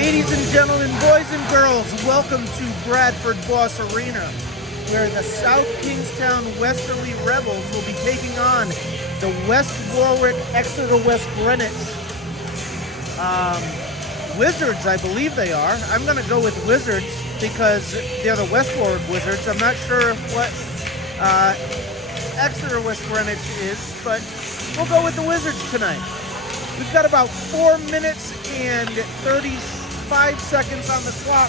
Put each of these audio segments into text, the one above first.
Ladies and gentlemen, boys and girls, welcome to Bradford Boss Arena, where the South Kingstown Westerly Rebels will be taking on the West Warwick Exeter West Greenwich Wizards, I believe they are. I'm going to go with Wizards because they're the West Warwick Wizards. I'm not sure what Exeter West Greenwich is, but we'll go with the Wizards tonight. We've got about 4 minutes and 35 seconds on the clock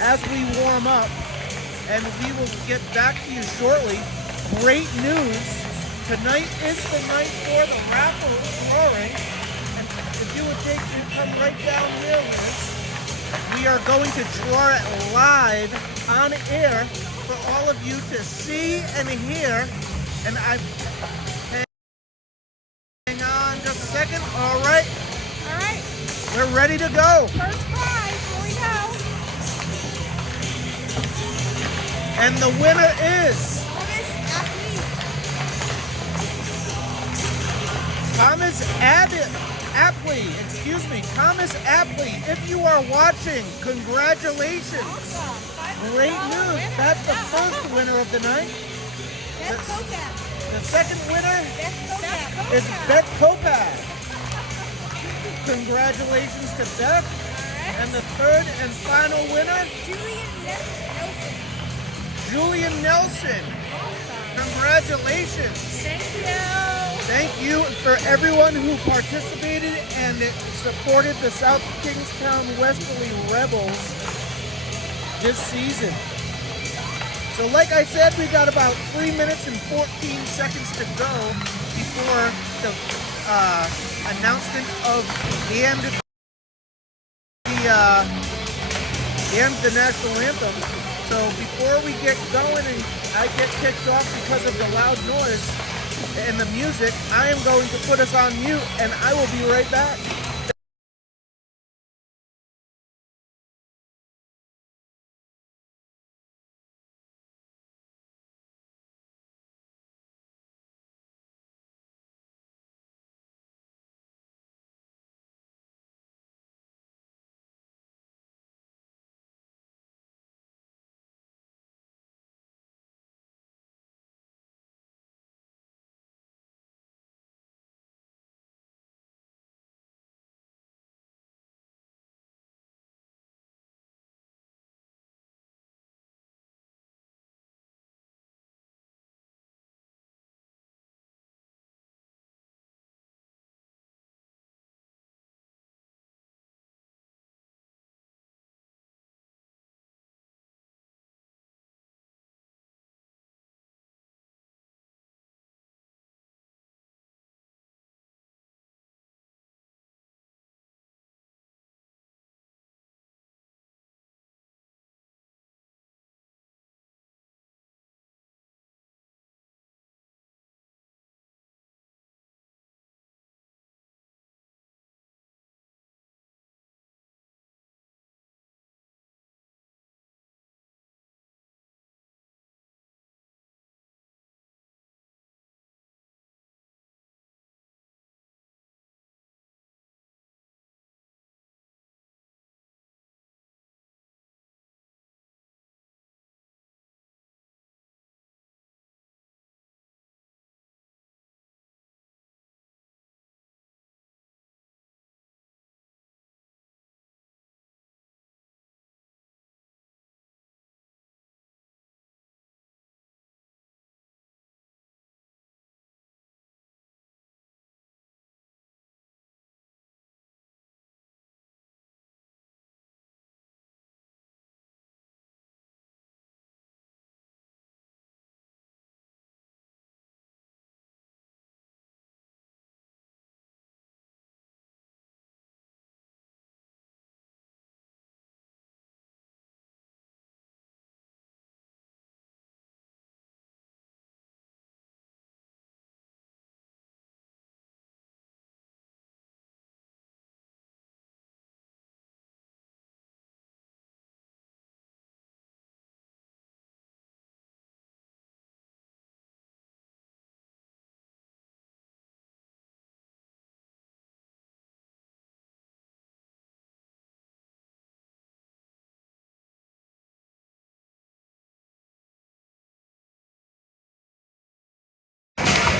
as we warm up, and we will get back to you shortly. Great news. Tonight is the night for the raffle drawing, and if you would come right down here, Liz, we are going to draw it live on air for all of you to see and hear. And hang on just a second. All right. We're ready to go. First prize, here we go. And the winner is Thomas Apley. Excuse me, Thomas Apley. If you are watching, congratulations. Awesome. Great news. That's the first winner of the night. The second winner is Beth Kopak. Congratulations to Beth. And the third and final winner, Julian Nelson. Congratulations. Thank you for everyone who participated and supported the South Kingstown Westerly Rebels this season. So like I said, we've got about 3 minutes and 14 seconds to go before the announcement of the end of the national anthem. So before we get going and I get kicked off because of the loud noise and the music, I am going to put us on mute and I will be right back.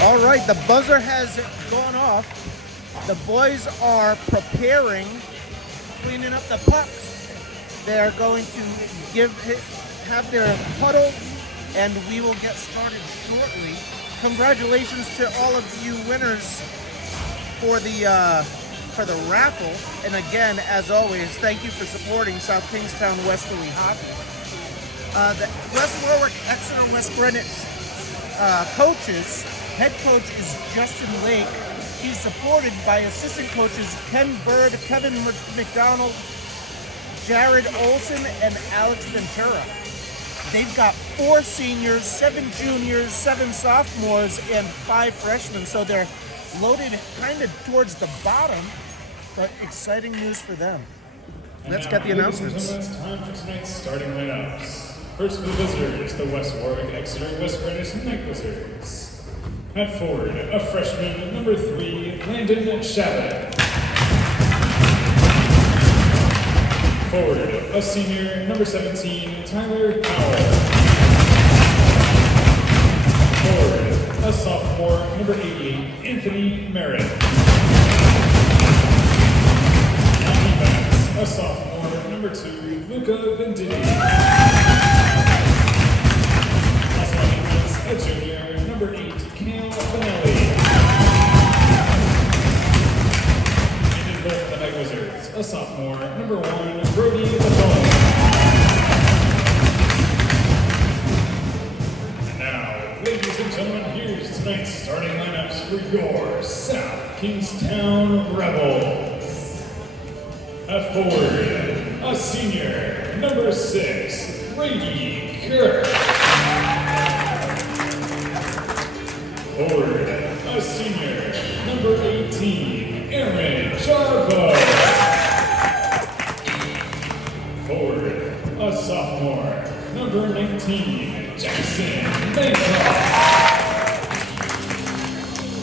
All right, the buzzer has gone off. The boys are preparing, cleaning up the pucks. They are going to have their huddle, and we will get started shortly. Congratulations to all of you winners for the raffle. And again, as always, thank you for supporting South Kingstown Westerly Hockey. The West Warwick, Exeter, West Greenwich coaches, head coach is Justin Lake. He's supported by assistant coaches Ken Bird, Kevin McDonald, Jared Olson, and Alex Ventura. They've got 4 seniors, 7 juniors, 7 sophomores, and 5 freshmen, so they're loaded kind of towards the bottom, but exciting news for them. Let's get the announcements. It's time for tonight's starting lineups. First for the visitors, the West Warwick, Exeter, West Greenwich Night Wizards. At forward, a freshman, number 3, Landon Shabbat. Forward, a senior, number 17, Tyler Powell. Forward, a sophomore, number 88, Anthony Merritt. On defense, a sophomore, number 2, Luca Venditti. Also on defense, a junior, number 8, Cam Finelli. And in both the Night Wizards, a sophomore, number 1, Brody Ladon. And now, ladies and gentlemen, here's tonight's starting lineups for your South Kingstown Rebels. At forward, a senior, number 6, Brady Kirk. Forward, a senior, number 18, Aaron Jarbo. Forward, a sophomore, number 19, Jackson Maycroft.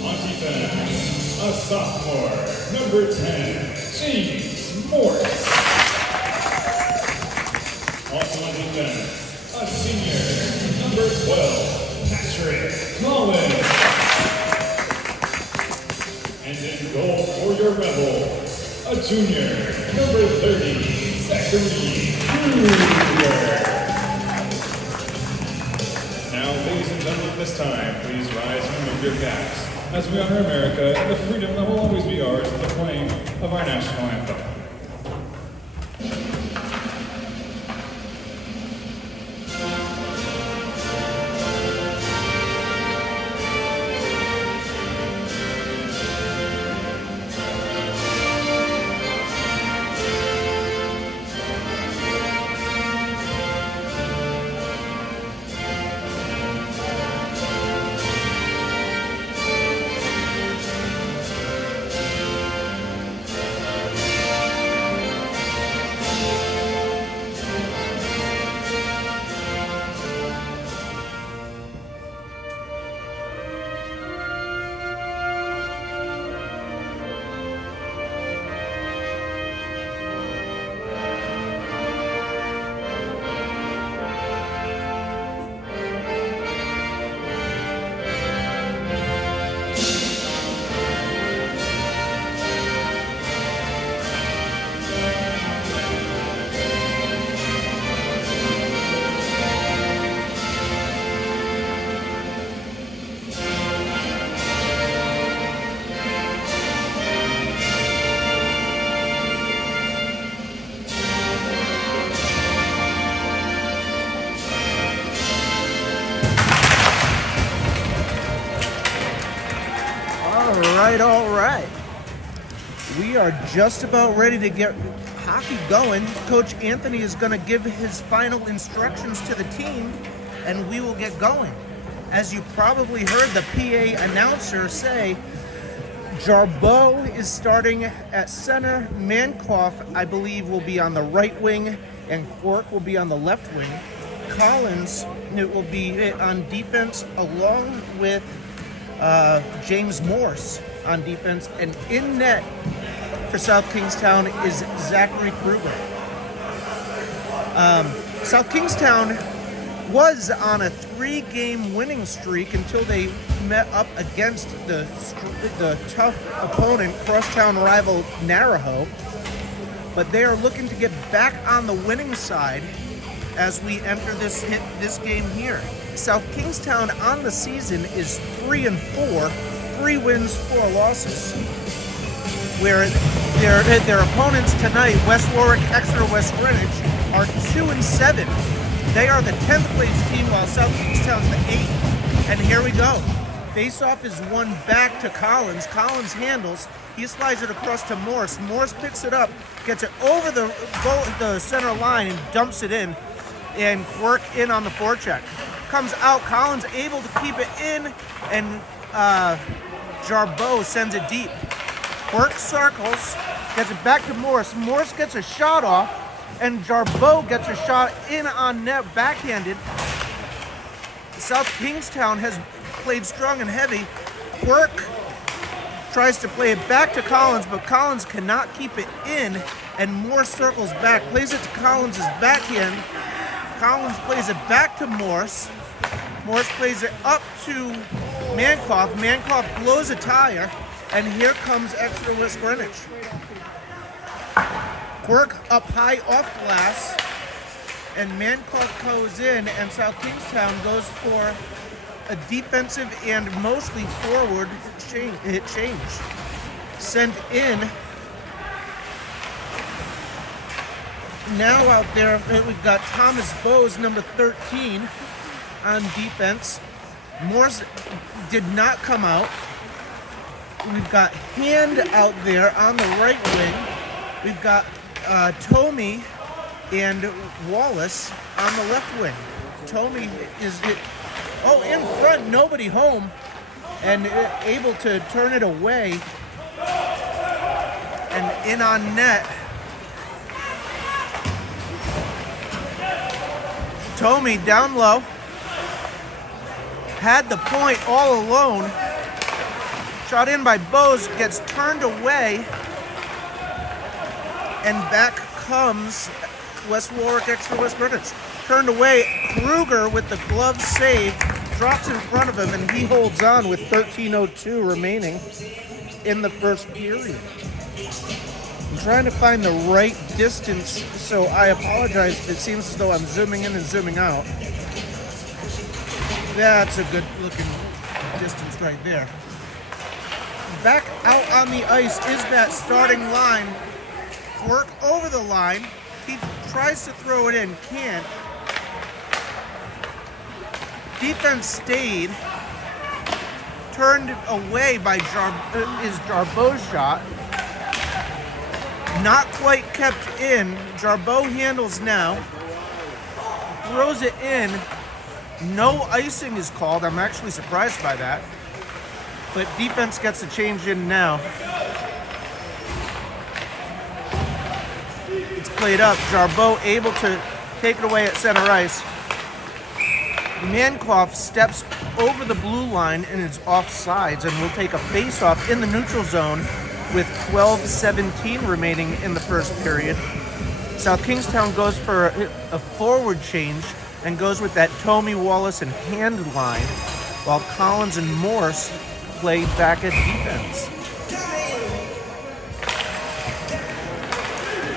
On defense, a sophomore, number 10, James Morse. Also on defense, a senior, number 12, Patrick Collins. And in goal for your Rebels, a junior, number 30, Zachary Kruger. Now, ladies and gentlemen, at this time, please rise and remove your caps as we honor America and the freedom that will always be ours in the playing of our national anthem. All right. We are just about ready to get hockey going. Coach Anthony is going to give his final instructions to the team, and we will get going. As you probably heard the PA announcer say, Jarbo is starting at center. Mankoff, I believe, will be on the right wing, and Quark will be on the left wing. Collins will be on defense, along with James Morse on defense, and in net for South Kingstown is Zachary Kruger. South Kingstown was on a 3-game winning streak until they met up against the tough opponent, crosstown rival Naraho, but they are looking to get back on the winning side as we enter this game here. South Kingstown on the season is 3-4, 3 wins, 4 losses. Where their opponents tonight, West Warwick, Exeter, West Greenwich, are 2-7. They are the 10th place team, while South Kingstown's the 8th. And here we go. Face-off is won back to Collins. Collins handles. He slides it across to Morse. Morse picks it up, gets it over the center line, and dumps it in. And Quirk in on the forecheck. Comes out. Collins able to keep it in, and Jarbeau sends it deep. Quirk circles, gets it back to Morse. Morse gets a shot off, and Jarbeau gets a shot in on net, backhanded. South Kingstown has played strong and heavy. Quirk tries to play it back to Collins, but Collins cannot keep it in, and Morse circles back, plays it to Collins' backhand. Collins plays it back to Morse. Morse plays it up to Mankoff. Mankoff blows a tire, and here comes Exeter West Greenwich. Quirk up high off glass, and Mankoff goes in, and South Kingstown goes for a defensive and mostly forward change. Sent in. Now out there, we've got Thomas Bowes, number 13, on defense. Morse did not come out. We've got Hand out there on the right wing. We've got Tomey and Wallace on the left wing. Tomey is in front, nobody home, and able to turn it away. And in on net. Tomey down low. Had the point all alone. Shot in by Bowes, gets turned away. And back comes West Warwick, Exeter West Greenwich. Turned away, Kruger with the glove save, drops in front of him, and he holds on with 13:02 remaining in the first period. I'm trying to find the right distance, so I apologize if it seems as though I'm zooming in and zooming out. That's a good looking distance right there. Back out on the ice is that starting line. Work over the line. He tries to throw it in, can't. Defense stayed. Turned away by Jarbeau's shot. Not quite kept in. Jarbeau handles now. Throws it in. No icing is called. I'm actually surprised by that. But defense gets a change in now. It's played up. Jarbeau able to take it away at center ice. Mankoff steps over the blue line and is offsides and will take a face-off in the neutral zone with 12:17 remaining in the first period. South Kingstown goes for a forward change and goes with that Tomey, Wallace, and Hand line, while Collins and Morse play back at defense.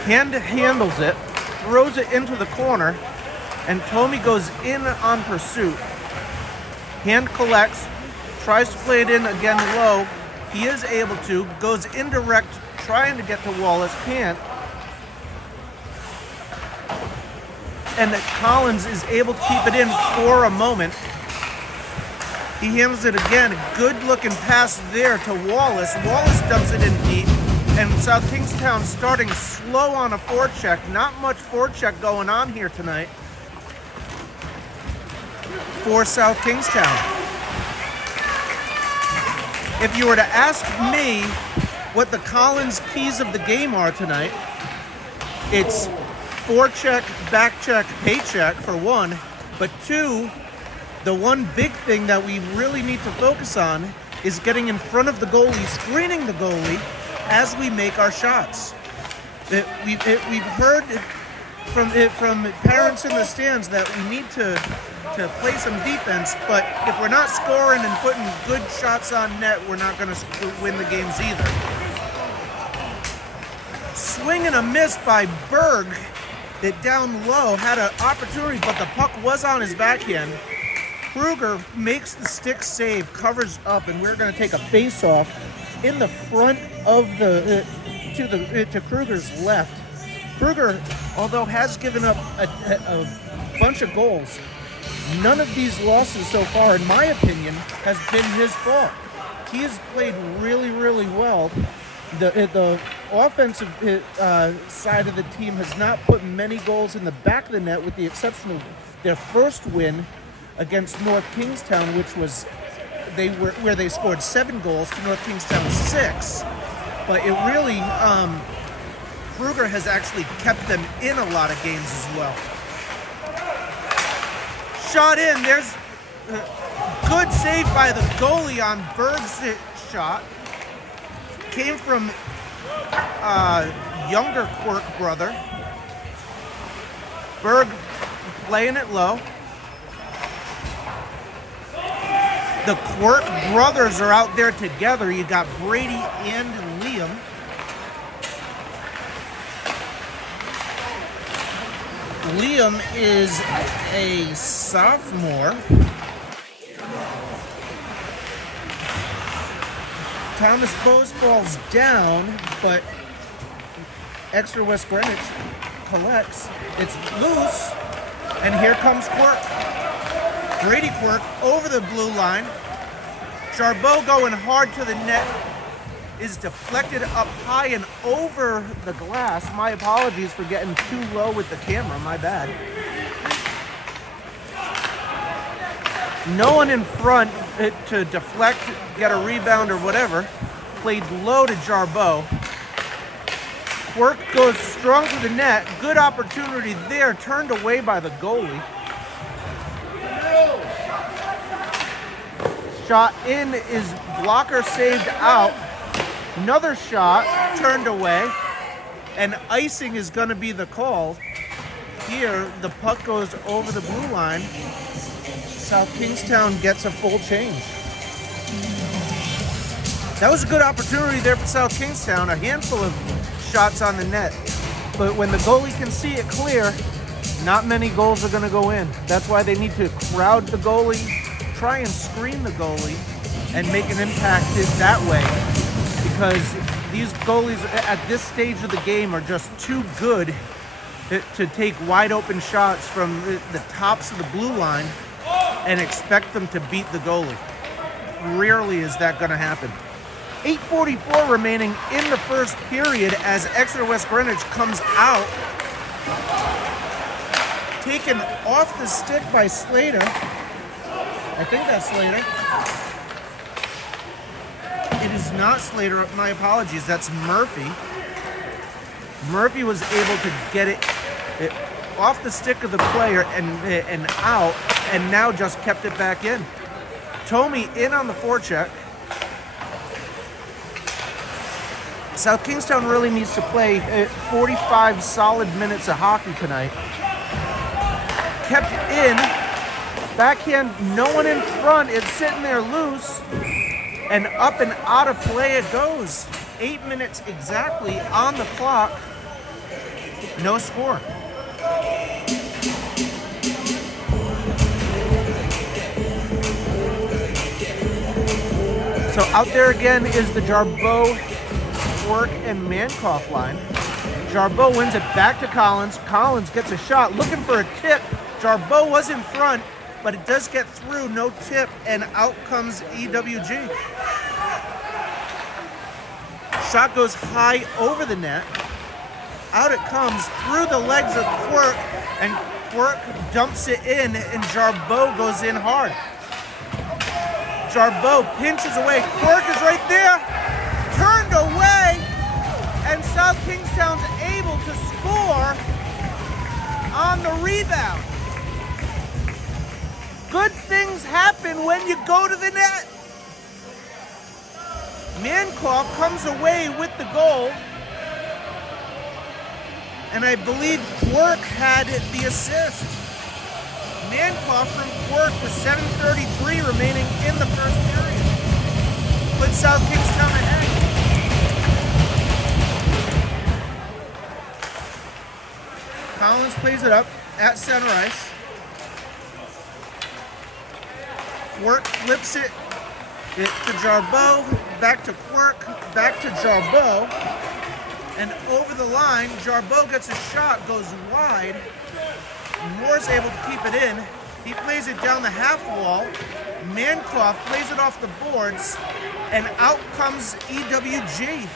Hand handles it, throws it into the corner, and Tomey goes in on pursuit. Hand collects, tries to play it in again low. He is able to, goes indirect, trying to get to Wallace, can't. And that Collins is able to keep it in for a moment. He handles it again. A good-looking pass there to Wallace. Wallace dumps it in deep. And South Kingstown starting slow on a forecheck. Not much forecheck going on here tonight for South Kingstown. If you were to ask me what the Collins keys of the game are tonight, it's forecheck, backcheck, paycheck for one, but two, the one big thing that we really need to focus on is getting in front of the goalie, screening the goalie as we make our shots. We've heard from parents in the stands that we need to to play some defense, but if we're not scoring and putting good shots on net, we're not going to win the games either. Swing and a miss by Berg. That down low had an opportunity, but the puck was on his backhand. Kruger makes the stick save, covers up, and we're going to take a face-off in the front of to Kruger's left. Kruger, although has given up a bunch of goals, none of these losses so far, in my opinion, has been his fault. He has played really, really well. The offensive side of the team has not put many goals in the back of the net, with the exception of their first win against North Kingstown, which was where they scored 7 goals to North Kingstown 6. But it really, Kruger has actually kept them in a lot of games as well. Shot in. There's a good save by the goalie on Berg's shot. Came from younger Quirk brother. Berg playing it low. The Quirk brothers are out there together. You got Brady and Liam. Liam is a sophomore. Thomas Bose falls down, but Exeter West Greenwich collects. It's loose, and here comes Quirk. Brady Quirk over the blue line. Jarbeau going hard to the net is deflected up high and over the glass. My apologies for getting too low with the camera, my bad. No one in front to deflect, get a rebound or whatever. Played low to Jarbeau. Quirk goes strong to the net. Good opportunity there, turned away by the goalie. Shot in is blocker saved out. Another shot turned away. And icing is going to be the call. Here, the puck goes over the blue line. South Kingstown gets a full change. That was a good opportunity there for South Kingstown. A handful of shots on the net. But when the goalie can see it clear, not many goals are going to go in. That's why they need to crowd the goalie, try and screen the goalie, and make an impact that way. Because these goalies at this stage of the game are just too good to take wide open shots from the tops of the blue line and expect them to beat the goalie. Rarely is that going to happen. 8:44 remaining in the first period as Exeter West Greenwich comes out. Taken off the stick by Slater. I think that's Slater. It is not Slater. My apologies. That's Murphy. Murphy was able to get it off the stick of the player and out, and now just kept it back in. Tomey in on the forecheck. South Kingstown really needs to play 45 solid minutes of hockey tonight. Kept in. Backhand, no one in front. It's sitting there loose. And up and out of play it goes. 8 minutes exactly on the clock. No score. So out there again is the Jarbeau, Quirk, and Mankoff line. Jarbeau wins it back to Collins. Collins gets a shot, looking for a tip. Jarbeau was in front, but it does get through, no tip, and out comes EWG. Shot goes high over the net. Out it comes through the legs of Quirk, and Quirk dumps it in, and Jarbeau goes in hard. Jarbeau pinches away. Quirk is right there, turned away, and South Kingstown's able to score on the rebound. Good things happen when you go to the net. Mankoff comes away with the goal. And I believe Quirk had the assist. Mankoff from Quirk with 7:33 remaining in the first period. Put South Kingstown ahead. Collins plays it up at center ice. Quirk flips it to Jarbeau, back to Quirk, back to Jarbeau, and over the line. Jarbeau gets a shot, goes wide. Moore's able to keep it in. He plays it down the half wall. Mankoff plays it off the boards, and out comes EWG.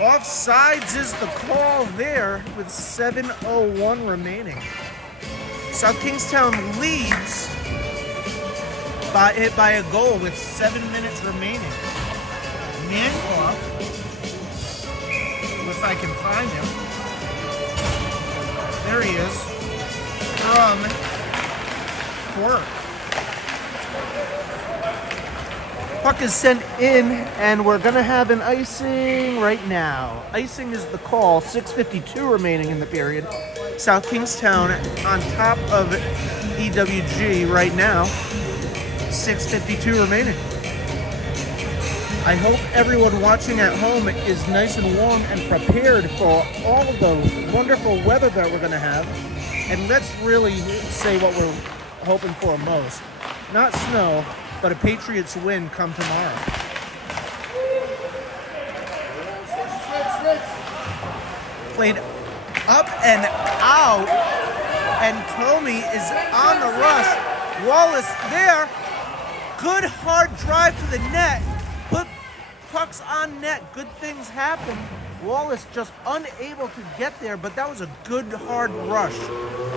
Offsides is the call there with 7:01 remaining. South Kingstown leads by a goal with 7 minutes remaining. Mankoff, if I can find him. There he is, from Quirk. Puck is sent in, and we're going to have an icing right now. Icing is the call, 6:52 remaining in the period. South Kingstown on top of EWG right now, 6:52 remaining. I hope everyone watching at home is nice and warm and prepared for all of the wonderful weather that we're going to have. And let's really say what we're hoping for most. Not snow, but a Patriots win come tomorrow. Played up and out, and Tomey is on the rush. Wallace there. Good hard drive to the net. Put pucks on net. Good things happen. Wallace just unable to get there, but that was a good hard rush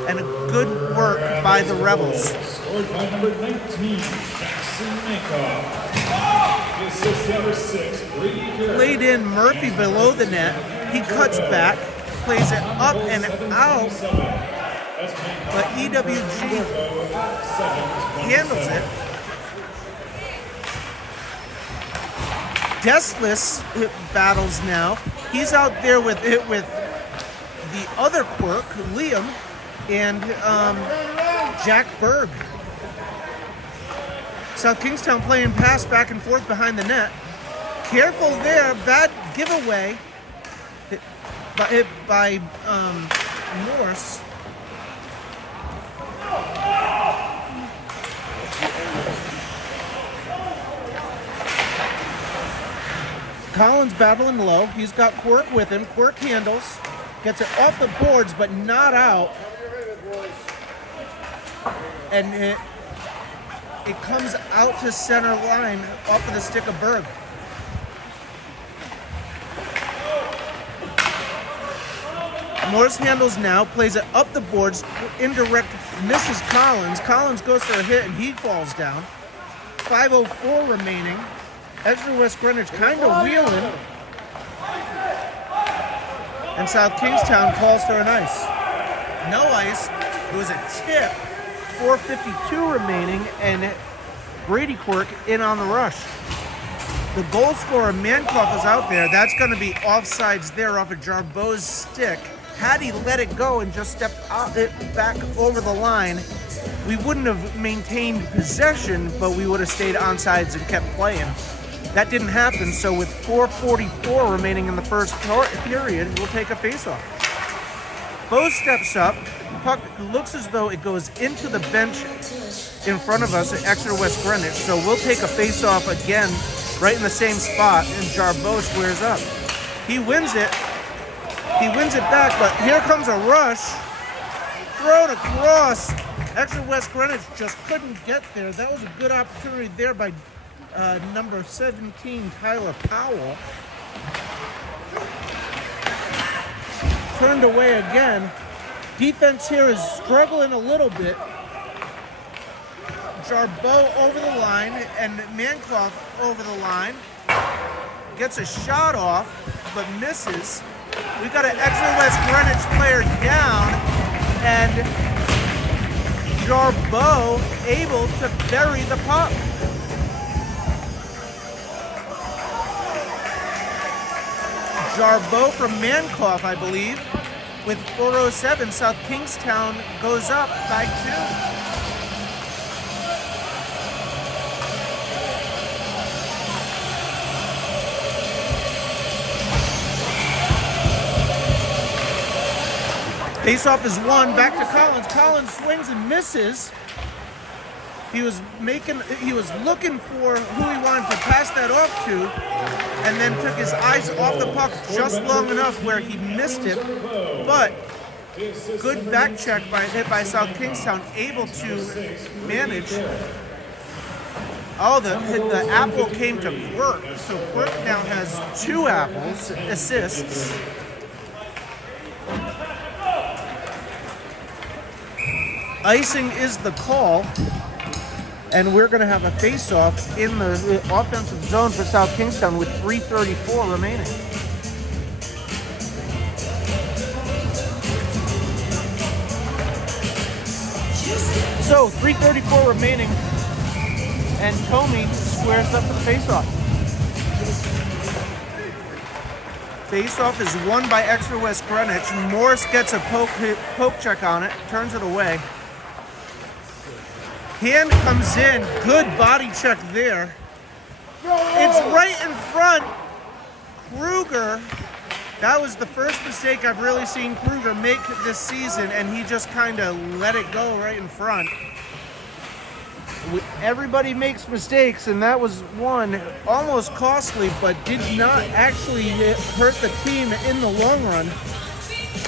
and a good work by the Rebels. Scored by number 19, Jackson Mankoff. Assist number 6, Brady Kerr. Played in Murphy below the net. He cuts back, plays it up and out, but EWG handles it. Desless battles now. He's out there with the other Quirk, Liam, and Jack Berg. South Kingstown playing pass back and forth behind the net. Careful there, bad giveaway by Morse. Collins battling low. He's got Quirk with him. Quirk handles, gets it off the boards, but not out. And it comes out to center line off of the stick of Berg. Morris handles now, plays it up the boards, indirect, misses Collins. Collins goes for a hit and he falls down. 5:04 remaining. Exeter West Greenwich kind of wheeling. And South Kingstown calls for an ice. No ice. It was a tip. 4:52 remaining, and Brady Quirk in on the rush. The goal scorer, Mankoff, is out there. That's going to be offsides there off of Jarbeau's stick. Had he let it go and just stepped out it back over the line, we wouldn't have maintained possession, but we would have stayed onsides and kept playing. That didn't happen, so with 4:44 remaining in the first period, we'll take a faceoff. Bo steps up. Puck looks as though it goes into the bench in front of us at Exeter West Greenwich, so we'll take a faceoff again right in the same spot, and Jarbeau squares up. He wins it. He wins it back, but here comes a rush. Thrown across. Exeter West Greenwich just couldn't get there. That was a good opportunity there by number 17, Tyler Powell. Turned away again. Defense here is struggling a little bit. Jarbeau over the line and Mankoff over the line. Gets a shot off, but misses. We got an Exeter West Greenwich player down, and Jarbeau able to bury the puck. Jarbeau from Mankoff, I believe. with 4:07, South Kingstown goes up by 2. Face-off is won. Back to Collins. Collins swings and misses. He was looking for who he wanted to pass that off to, and then took his eyes off the puck just long enough where he missed it. But good back check hit by South Kingstown, able to manage. Oh, the apple came to Quirk. So Quirk now has 2 apples, assists. Icing is the call, and we're going to have a face-off in the offensive zone for South Kingstown with 3:34 remaining. So 3:34 remaining, and Comey squares up for the face-off. Face-off is won by Exeter West Greenwich. Morris gets a poke check on it, turns it away. Hand comes in, good body check there. It's right in front. Kruger, that was the first mistake I've really seen Kruger make this season, and he just kind of let it go right in front. Everybody makes mistakes, and that was one almost costly, but did not actually hurt the team in the long run.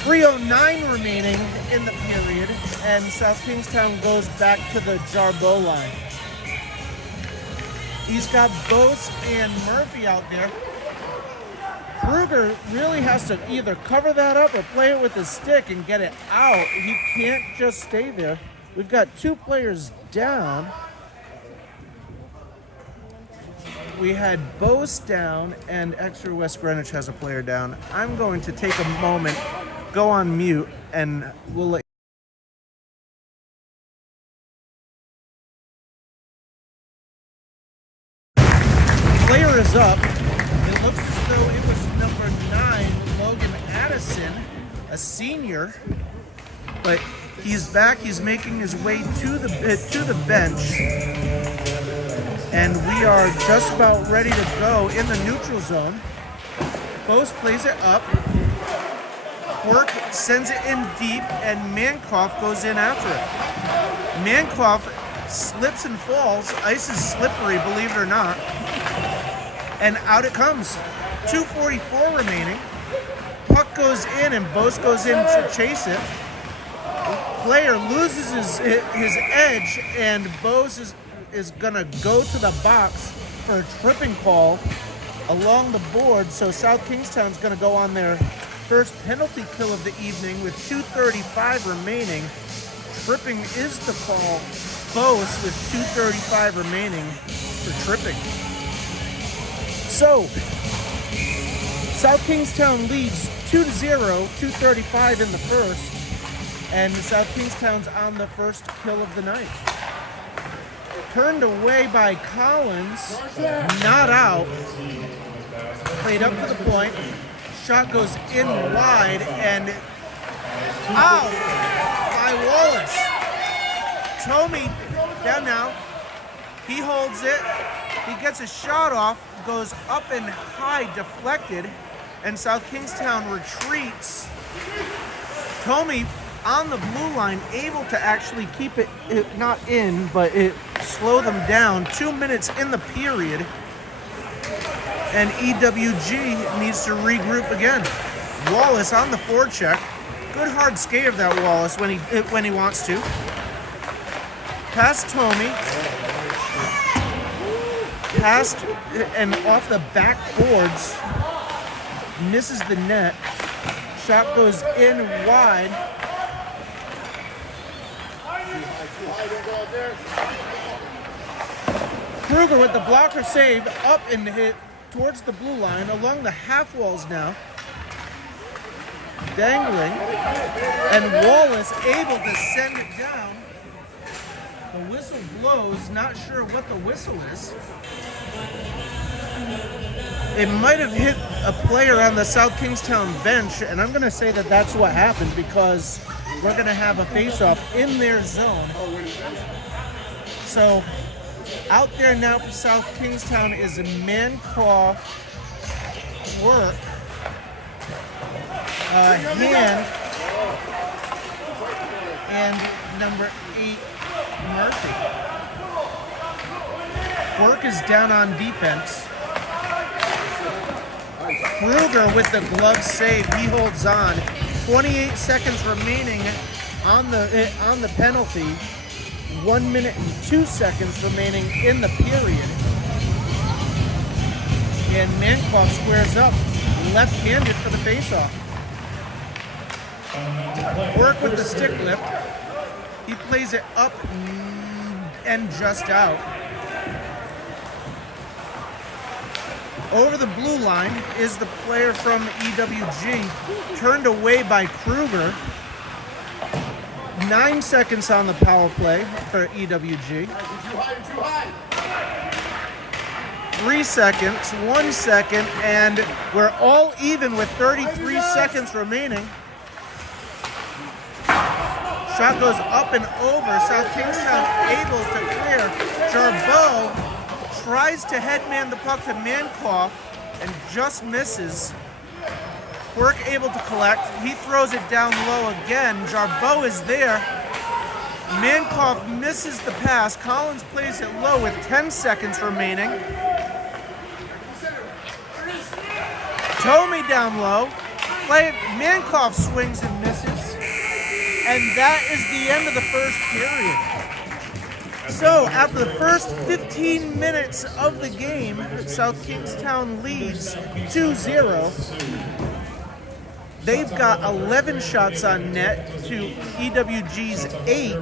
3:09 remaining in the period, and South Kingstown goes back to the Jarboe line. He's got Bose and Murphy out there. Kruger really has to either cover that up or play it with his stick and get it out. He can't just stay there. We've got 2 players down. We had Bose down, and Exeter West Greenwich has a player down. I'm going to take a moment, go on mute, and we'll let player is up. It looks as though it was number 9, Logan Addison, a senior, but he's back. He's making his way to the bench, and we are just about ready to go in the neutral zone. Bose plays it up. Quirk sends it in deep, and Mankoff goes in after it. Mankoff slips and falls. Ice is slippery, believe it or not. And out it comes. 2:44 remaining. Puck goes in, and Bose goes in to chase it. Player loses his edge, and Bose is going to go to the box for a tripping call along the board. So South Kingstown's going to go on their first penalty kill of the evening with 2:35 remaining. Tripping is the call. Bose with 2:35 remaining for tripping. So South Kingstown leads 2-0, 2:35 in the first, and South Kingstown's on the first kill of the night. Turned away by Collins, not out. Played up to the point. Shot goes in wide, and out by Wallace. Tomey down now. He holds it. He gets a shot off, goes up and high, deflected, and South Kingstown retreats. Tomey on the blue line, able to actually keep it not in, but it slow them down. 2 minutes in the period, and EWG needs to regroup again. Wallace on the forecheck. Good hard skate of that Wallace when he wants to. Past Tomey. Passed and off the backboards. Misses the net. Shot goes in wide. Kruger with the blocker save, up and hit towards the blue line, along the half walls now. Dangling. And Wallace able to send it down. The whistle blows, not sure what the whistle is. it might have hit a player on the South Kingstown bench, and I'm going to say that that's what happened because we're going to have a face-off in their zone. So out there now for South Kingstown is a Mankoff, Work, Hand, and number 8, Murphy. Work is down on defense. Kruger with the glove save. He holds on. 28 seconds remaining on the penalty. 1 minute and 2 seconds remaining in the period. And Mankoff squares up, left-handed for the faceoff. Work with the stick lift. He plays it up and just out. Over the blue line is the player from EWG, turned away by Kruger. 9 seconds on the power play for EWG. 3 seconds, 1 second, and we're all even with 33 seconds remaining. Shot goes up and over. South Kingstown able to clear. Jarbeau tries to headman the puck to Mankoff and just misses. Work able to collect. He throws it down low again. Jarbeau is there. Mankoff misses the pass. Collins plays it low with 10 seconds remaining. Tomey down low. Mankoff swings and misses. And that is the end of the first period. So, after the first 15 minutes of the game, South Kingstown leads 2-0. They've got 11 shots on net to EWG's 8,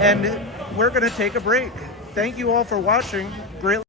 and we're going to take a break. Thank you all for watching. Great.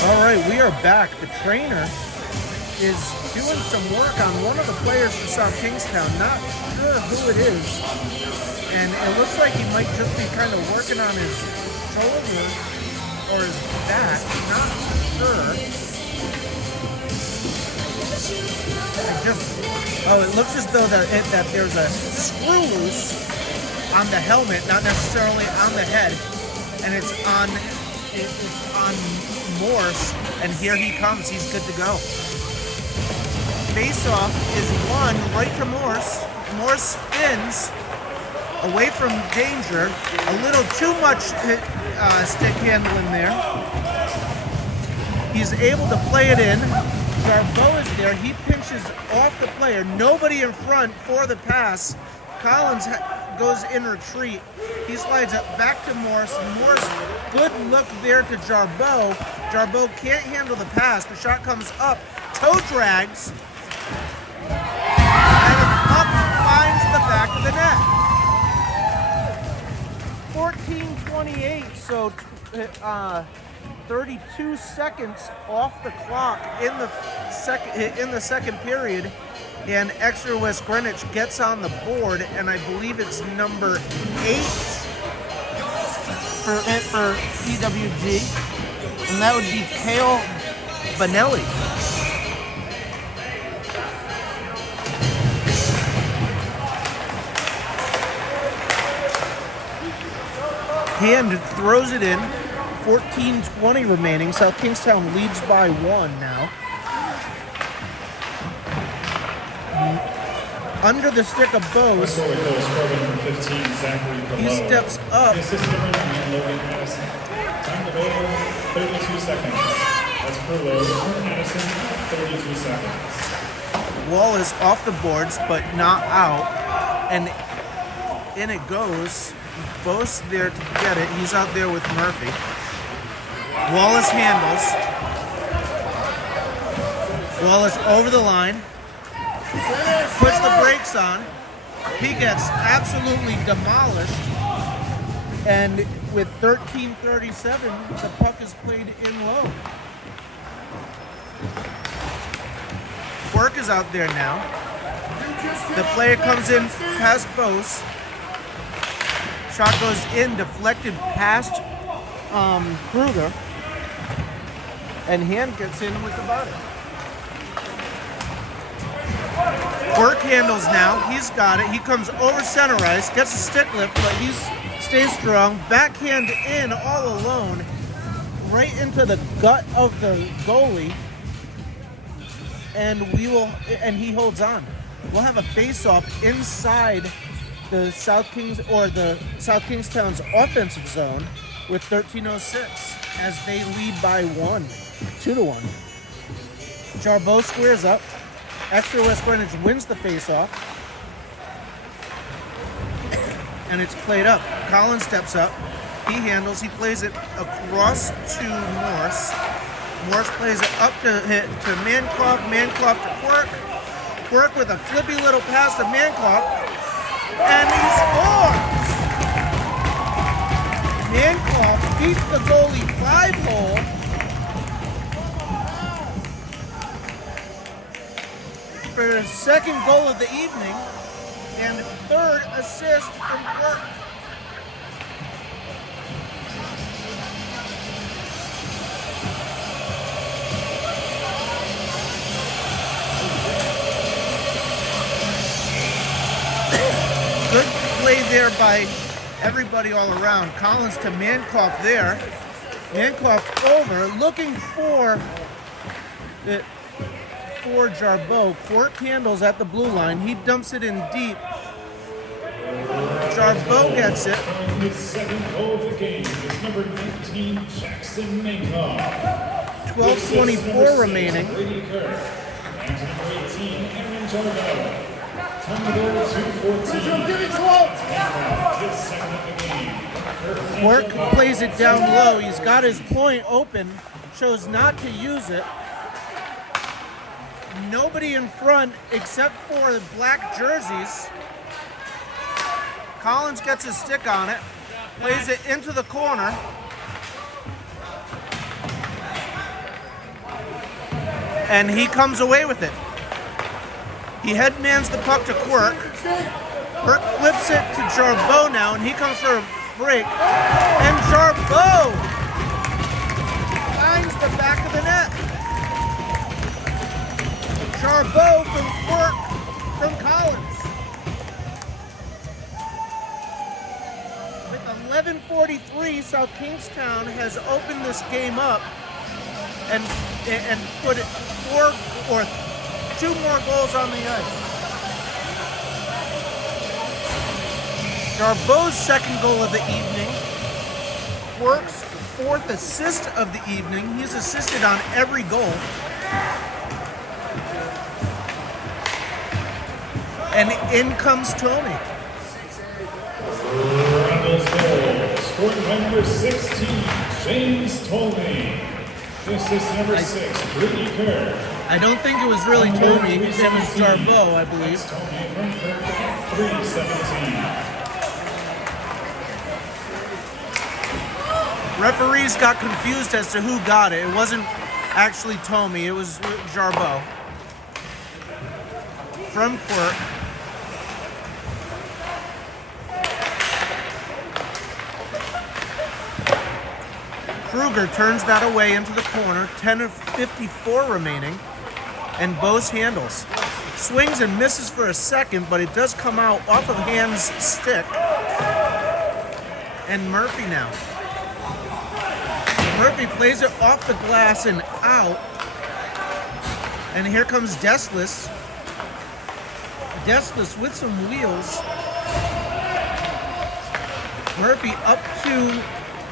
All right, we are back. The trainer is doing some work on one of the players for South Kingstown. Not sure who it is. And it looks like he might just be kind of working on his shoulder or his back. Not sure. It looks as though that there's a screw loose on the helmet, not necessarily on the head. And it's on Morse, and here he comes. He's good to go. Face-off is won right to Morse. Morse spins away from danger. A little too much stick handling there. He's able to play it in. Jarbeau is there. He pinches off the player. Nobody in front for the pass. Collins goes in retreat. He slides it back to Morse. Morse, good look there to Jarbeau. Jarbeau can't handle the pass. The shot comes up. Toe drags. And the puck finds the back of the net. 14:28, so 32 seconds off the clock in the second period. And Exeter West Greenwich gets on the board, and I believe it's number 8 for EWG, and that would be Kale Vanelli. Hand throws it in. 14:20 remaining. South Kingstown leads by 1 now. under the stick of Bose. Score with goal scorer number 15, Zachary Below. He steps up. The assistant man, Logan Addison. Time to goal, 32 seconds. That's Perlow from Addison, 32 seconds. Wallace off the boards, but not out. And in it goes. Bose there to get it. He's out there with Murphy. Wallace handles. Wallace over the line. Puts the brakes on. He gets absolutely demolished. And with 13:37, the puck is played in low. Quirk is out there now. The player comes in past Bose. Shot goes in, deflected past Kruger. And Hand gets in with the body. Quirk handles now. He's got it. He comes over center ice, gets a stick lift, but he stays strong. Backhand in all alone, right into the gut of the goalie. And he holds on. We'll have a face-off inside the South Kingstown's offensive zone with 13:06 as they lead by 2-1. Jarbeau squares up. Extra West Greenwich wins the face-off. And it's played up. Collins steps up. He handles. He plays it across to Morse. Morse plays it up to Mancloff. Mancloff to Quirk. Quirk with a flippy little pass to Mancloff. And he scores! Mancloff beats the goalie 5-hole. For his second goal of the evening and third assist from Quirk. Good play there by everybody all around. Collins to Mancloff there. Mancloff over, looking for Jarbeau. Quirk handles at the blue line. He dumps it in deep. Jarbeau gets it. His second goal of the game is number 19, Jackson Mancloff. 12:24 remaining. Brady Kerr. And number 18, Aaron Jarbeau. Time to go 2:14. His second of the game. Quirk plays it down low. He's got his point open. Chose not to use it. Nobody in front except for the black jerseys. Collins gets his stick on it, plays it into the corner. And he comes away with it. He headmans the puck to Quirk. Quirk flips it to Jarbeau now, and he comes for a break. And Jarbeau finds the back of the net. Jarbeau from Quirk from Collins. With 11:43, South Kingstown has opened this game up and put it 4 or 2 more goals on the ice. Jarbeau's second goal of the evening. Quirk's 4th assist of the evening. He's assisted on every goal. And in comes Tommy. Rebels goal, scoring by number 16, James Tomey. This is number 6, Brady Kerr. I don't think it was really Tommy. It was Jarbeau, I believe. Tomey from Kerr at 3:17. Referees got confused as to who got it. It wasn't actually Tommy. It was Jarbeau. From Quirk. Kruger turns that away into the corner, 10:54 remaining, and Bose handles. Swings and misses for a second, but it does come out off of Hand's stick. And Murphy now. Murphy plays it off the glass and out. And here comes Deslis. Deskless with some wheels. Murphy up to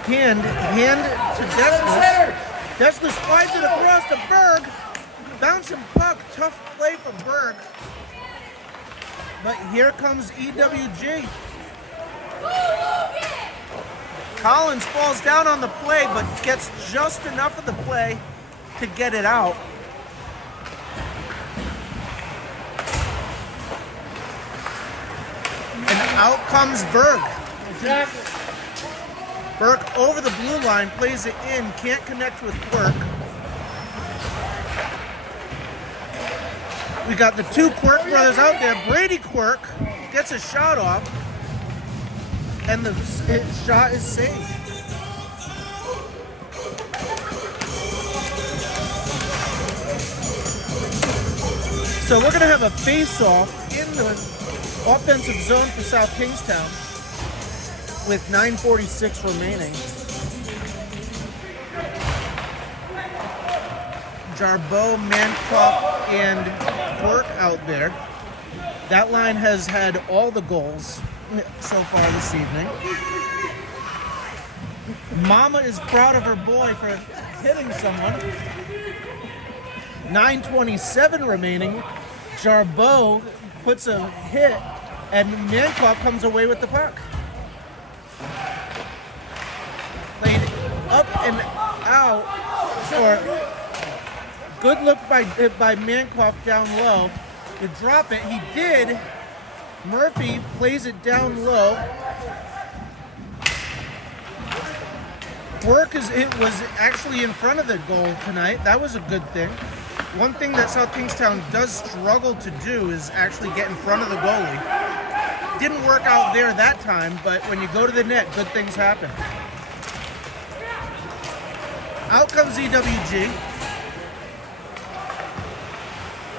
hand to Deskless. Deskless slides it across to Berg. Bouncing puck, tough play for Berg. But here comes EWG. Collins falls down on the play, but gets just enough of the play to get it out. And out comes Berg. Exactly. Berg over the blue line, plays it in, can't connect with Quirk. We got the two Quirk brothers out there. Brady Quirk gets a shot off, and the shot is saved. So we're gonna have a face-off in the offensive zone for South Kingstown with 9:46 remaining. Jarbeau, Mancoff, and Quirk out there. That line has had all the goals so far this evening. Mama is proud of her boy for hitting someone. 9:27 remaining. Jarbeau puts a hit, and Mancoff comes away with the puck. Played up and out for good look by Mancoff down low. To drop it, he did. Murphy plays it down low. Quirk was actually in front of the goal tonight. That was a good thing. One thing that South Kingstown does struggle to do is actually get in front of the goalie. Didn't work out there that time, but when you go to the net, good things happen. Out comes EWG.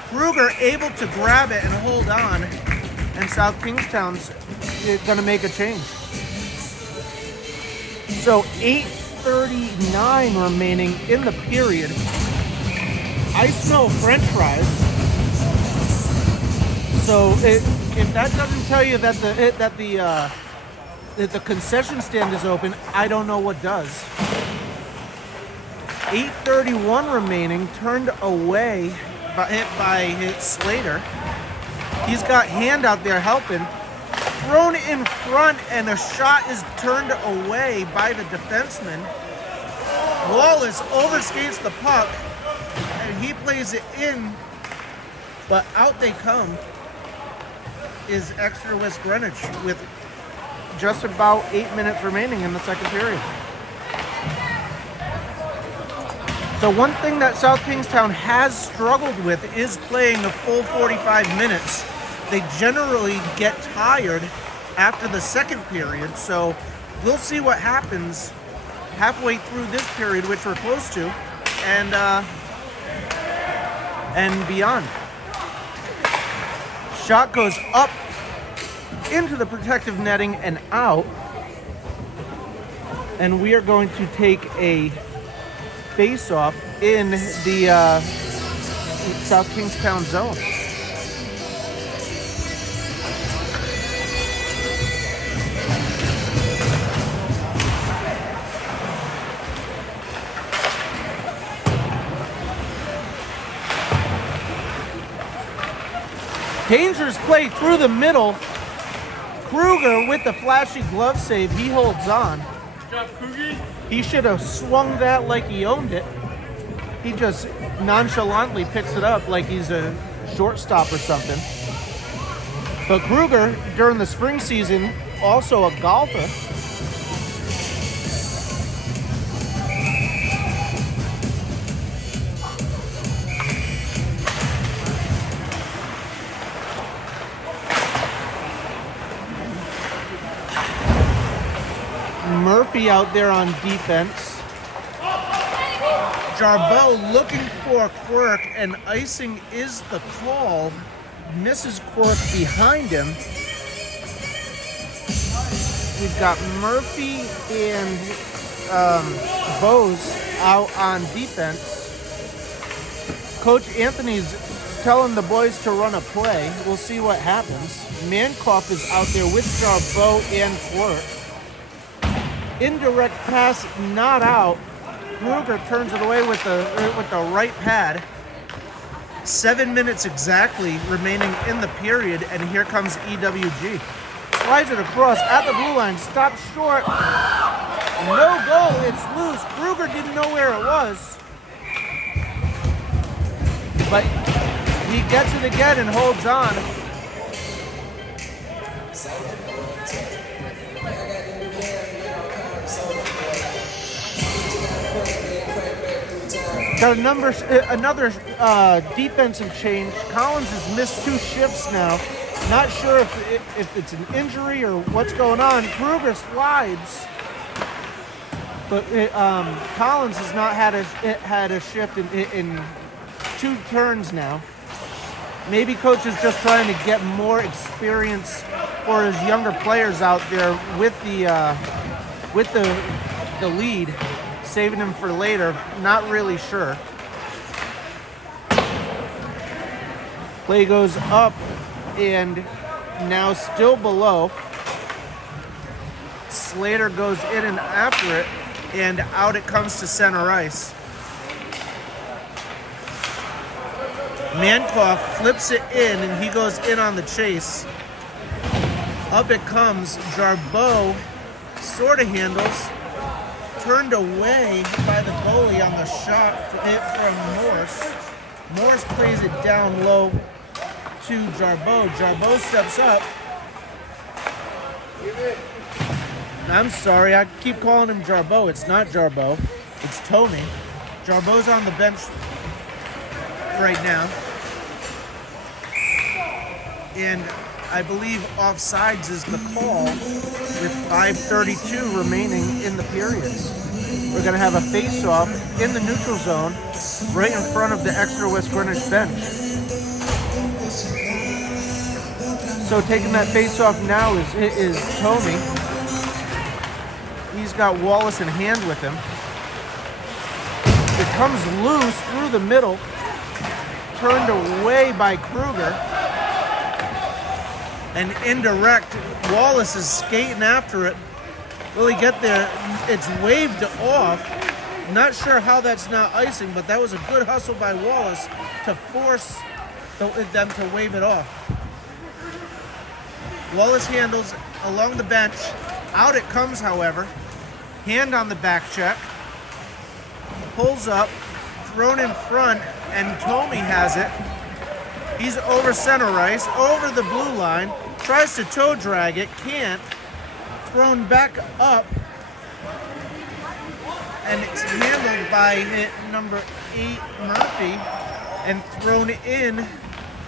Kruger able to grab it and hold on, and South Kingstown's going to make a change. So 8:39 remaining in the period. I smell French fries. So if that doesn't tell you that the concession stand is open, I don't know what does. 8:31 remaining, turned away by Slater. He's got Hand out there helping. Thrown in front, and a shot is turned away by the defenseman. Wallace overskates the puck, and he plays it in, but out they come is Exeter West Greenwich with just about 8 minutes remaining in the second period. So one thing that South Kingstown has struggled with is playing the full 45 minutes. They generally get tired after the second period, so we'll see what happens halfway through this period, which we're close to, and beyond. Shot goes up into the protective netting and out, and we are going to take a face-off in the South Kingstown zone. Dangerous play through the middle. Kruger with the flashy glove save. He holds on. Good job, Kruger. He should have swung that like he owned it. He just nonchalantly picks it up like he's a shortstop or something. But Kruger, during the spring season, also a golfer. Murphy out there on defense. Jarbeau looking for Quirk, and icing is the call. Misses Quirk behind him. We've got Murphy and Bose out on defense. Coach Anthony's telling the boys to run a play. We'll see what happens. Mankoff is out there with Jarbeau and Twerk. Indirect pass, not out. Kruger turns it away with the right pad. 7 minutes exactly remaining in the period, and here comes EWG. Slides it across at the blue line, stops short. No goal, it's loose. Kruger didn't know where it was. But he gets it again and holds on. Got another defensive change. Collins has missed 2 shifts now. Not sure if it's an injury or what's going on. Kruger slides, but Collins has not had a shift in 2 turns now. Maybe coach is just trying to get more experience for his younger players out there with the lead, saving him for later. Not really sure. Play goes up and now still below. Slater goes in and after it, and out it comes to center ice. Mankoff flips it in, and he goes in on the chase. Up it comes. Jarbeau sort of handles. Turned away by the goalie on the shot from Morse. Morse plays it down low to Jarbeau. Jarbeau steps up. I'm sorry, I keep calling him Jarbeau. It's not Jarbeau. It's Tommy. Jarbeau's on the bench right now. And I believe offsides is the call with 5:32 remaining in the period. We're going to have a face-off in the neutral zone right in front of the Exeter West Greenwich bench. So taking that face-off now is Tommy. He's got Wallace in hand with him. It comes loose through the middle, turned away by Kruger. And indirect, Wallace is skating after it. Will he get there? It's waved off. Not sure how that's not icing, but that was a good hustle by Wallace to force them to wave it off. Wallace handles along the bench. Out it comes, however. Hand on the back check. Pulls up, thrown in front, and Tommy has it. He's over center ice, over the blue line. Tries to toe drag it, can't. Thrown back up. And it's handled by number 8, Murphy, and thrown in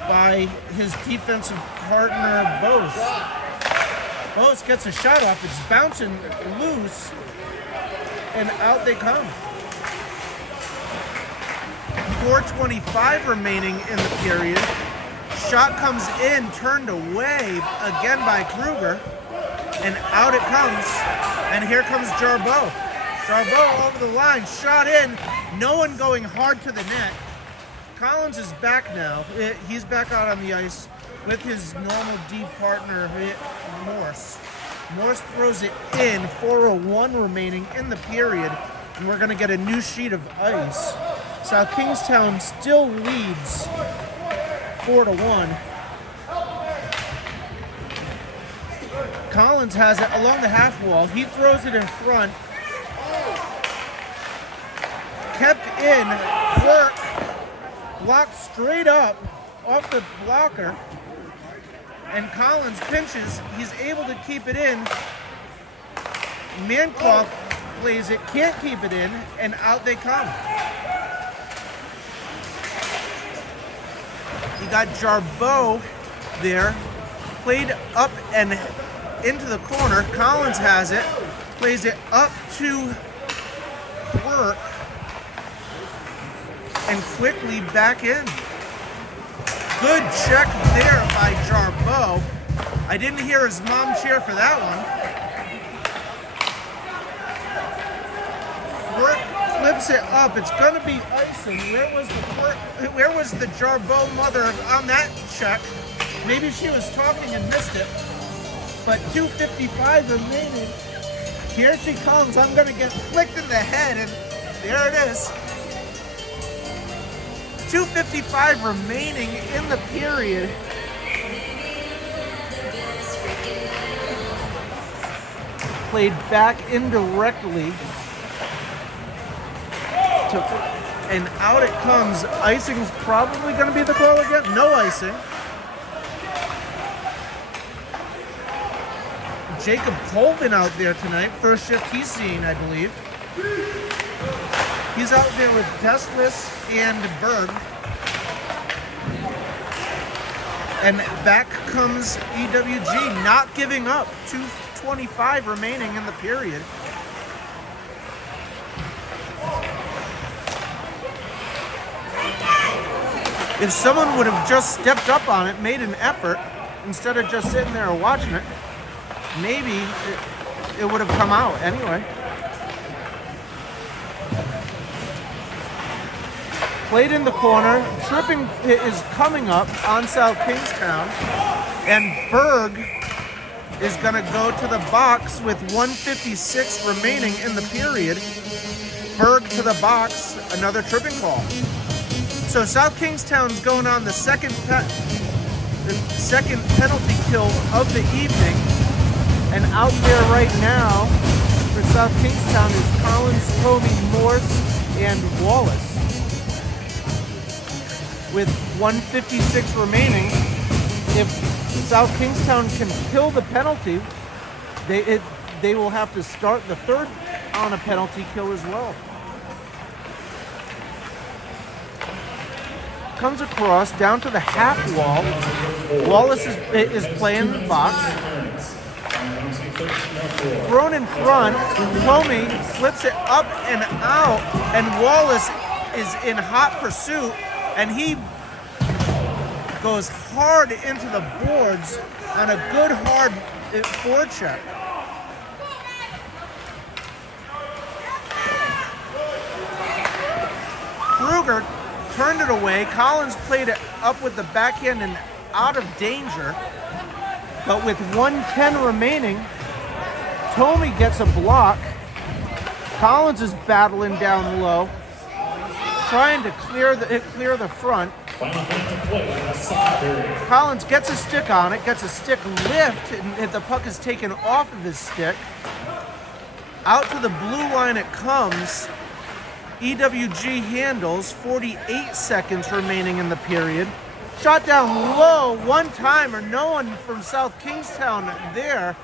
by his defensive partner, Bose. Bose gets a shot off. It's bouncing loose, and out they come. 4:25 remaining in the period. Shot comes in, turned away again by Kruger, and out it comes. And here comes Jarbeau. Jarbeau over the line, shot in, no one going hard to the net. Collins is back now. He's back out on the ice with his normal D partner, Morse. Morse throws it in, 4:01 remaining in the period, and we're going to get a new sheet of ice. South Kingstown still leads 4-1. Collins has it along the half wall. He throws it in front. Kept in, work, blocked straight up off the blocker. And Collins pinches. He's able to keep it in. Mankoff plays it, can't keep it in, and out they come. You got Jarbeau there, played up and into the corner. Collins has it, plays it up to Work, and quickly back in. Good check there by Jarbeau. I didn't hear his mom cheer for that one. Work flips it up. It's gonna be icing. Where was the Jarbeau mother on that check? Maybe she was talking and missed it. But 2:55 remaining. Here she comes. I'm gonna get flicked in the head, and there it is. 2:55 remaining in the period. Played back indirectly. And out it comes. Icing's probably going to be the call again. No icing. Jacob Colvin out there tonight. First shift he's seen, I believe. He's out there with Deslis and Berg. And back comes EWG, not giving up. 2:25 remaining in the period. If someone would have just stepped up on it, made an effort, instead of just sitting there watching it, maybe it would have come out anyway. Played in the corner. Tripping is coming up on South Kingstown. And Berg is going to go to the box with 1:56 remaining in the period. Berg to the box, another tripping call. So South Kingstown's going on the second penalty kill of the evening. And out there right now for South Kingstown is Collins, Comey, Morse, and Wallace. With 1:56 remaining, if South Kingstown can kill the penalty, they will have to start the third on a penalty kill as well. Comes across down to the half wall. Wallace is playing the box. Thrown in front. Comey flips it up and out, and Wallace is in hot pursuit, and he goes hard into the boards on a good hard forecheck. Kruger turned it away. Collins played it up with the backhand and out of danger. But with 1:10 remaining, Tomey gets a block. Collins is battling down low, trying to clear the front. Collins gets a stick on it, gets a stick lift, and the puck is taken off of his stick. Out to the blue line it comes. EWG handles, 48 seconds remaining in the period. Shot down low, one-timer, no one from South Kingstown there.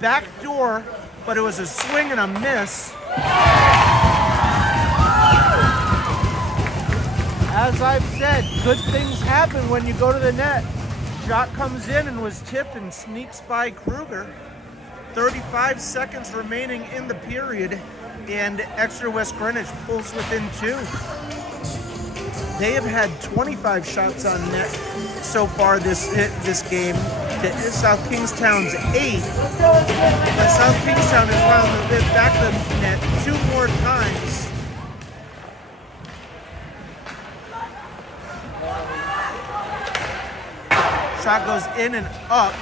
Back door, but it was a swing and a miss. As I've said, good things happen when you go to the net. Shot comes in and was tipped and sneaks by Kruger. 35 seconds remaining in the period, and Exeter West Greenwich pulls within 2. They have had 25 shots on net so far this game. South Kingstown's 8. But South Kingstown has found the back of the net 2 more times. Shot goes in and up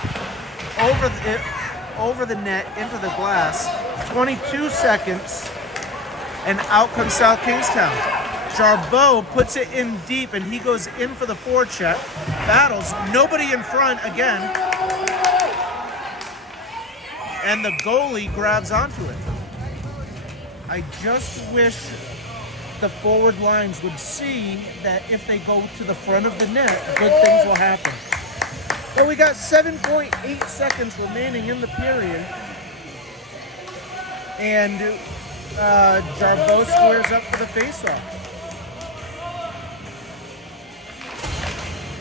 over the net into the glass. 22 seconds, and out comes South Kingstown. Jarbeau puts it in deep, and he goes in for the forecheck. Battles, nobody in front again. And the goalie grabs onto it. I just wish the forward lines would see that if they go to the front of the net, good things will happen. But we got 7.8 seconds remaining in the period. And Jarbeau squares up for the faceoff.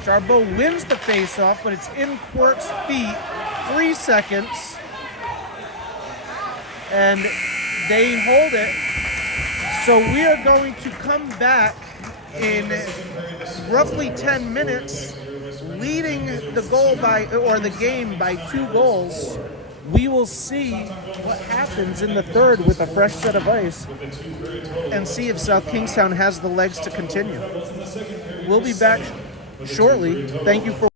Jarbeau wins the faceoff, but it's in Quirk's feet. 3 seconds. And they hold it. So we are going to come back in roughly 10 minutes, leading the game by 2 goals We will see what happens in the third with a fresh set of ice and see if South Kingstown has the legs to continue. We'll be back shortly. Thank you for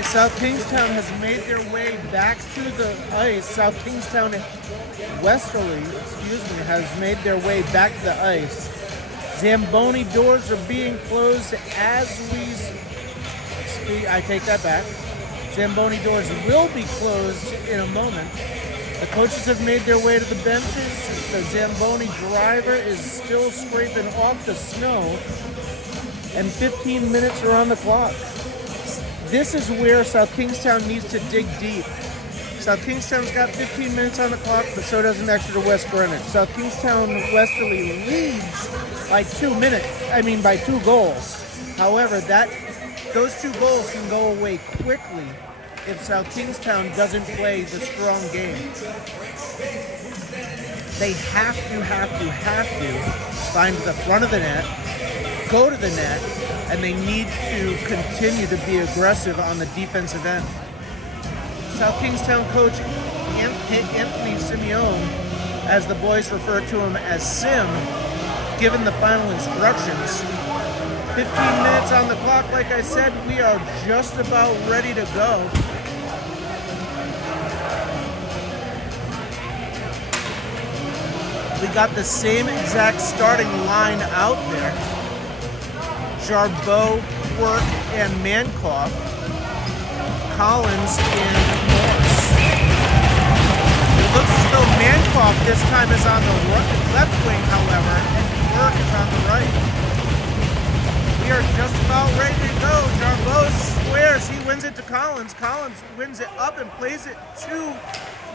right, South Kingstown has made their way back to the ice. South Kingstown Westerly, has made their way back to the ice. Zamboni doors are being closed as we speak. I take that back. Zamboni doors will be closed in a moment. The coaches have made their way to the benches. The Zamboni driver is still scraping off the snow, and 15 minutes are on the clock. This is where South Kingstown needs to dig deep. South Kingstown's got 15 minutes on the clock, but so does an extra West Greenwich. South Kingstown Westerly leads by 2 minutes. By 2 goals. However, those 2 goals can go away quickly if South Kingstown doesn't play the strong game. They have to find the front of the net, go to the net, and they need to continue to be aggressive on the defensive end. South Kingstown coach Anthony Simeone, as the boys refer to him as Sim, given the final instructions. 15 minutes on the clock, like I said, we are just about ready to go. We got the same exact starting line out there. Jarbeau, Quirk, and Mankoff. Collins and Morris. It looks as though Mankoff this time is on the left wing, however, and Quirk is on the right. We are just about ready to go. Jarbeau squares. He wins it to Collins. Collins wins it up and plays it to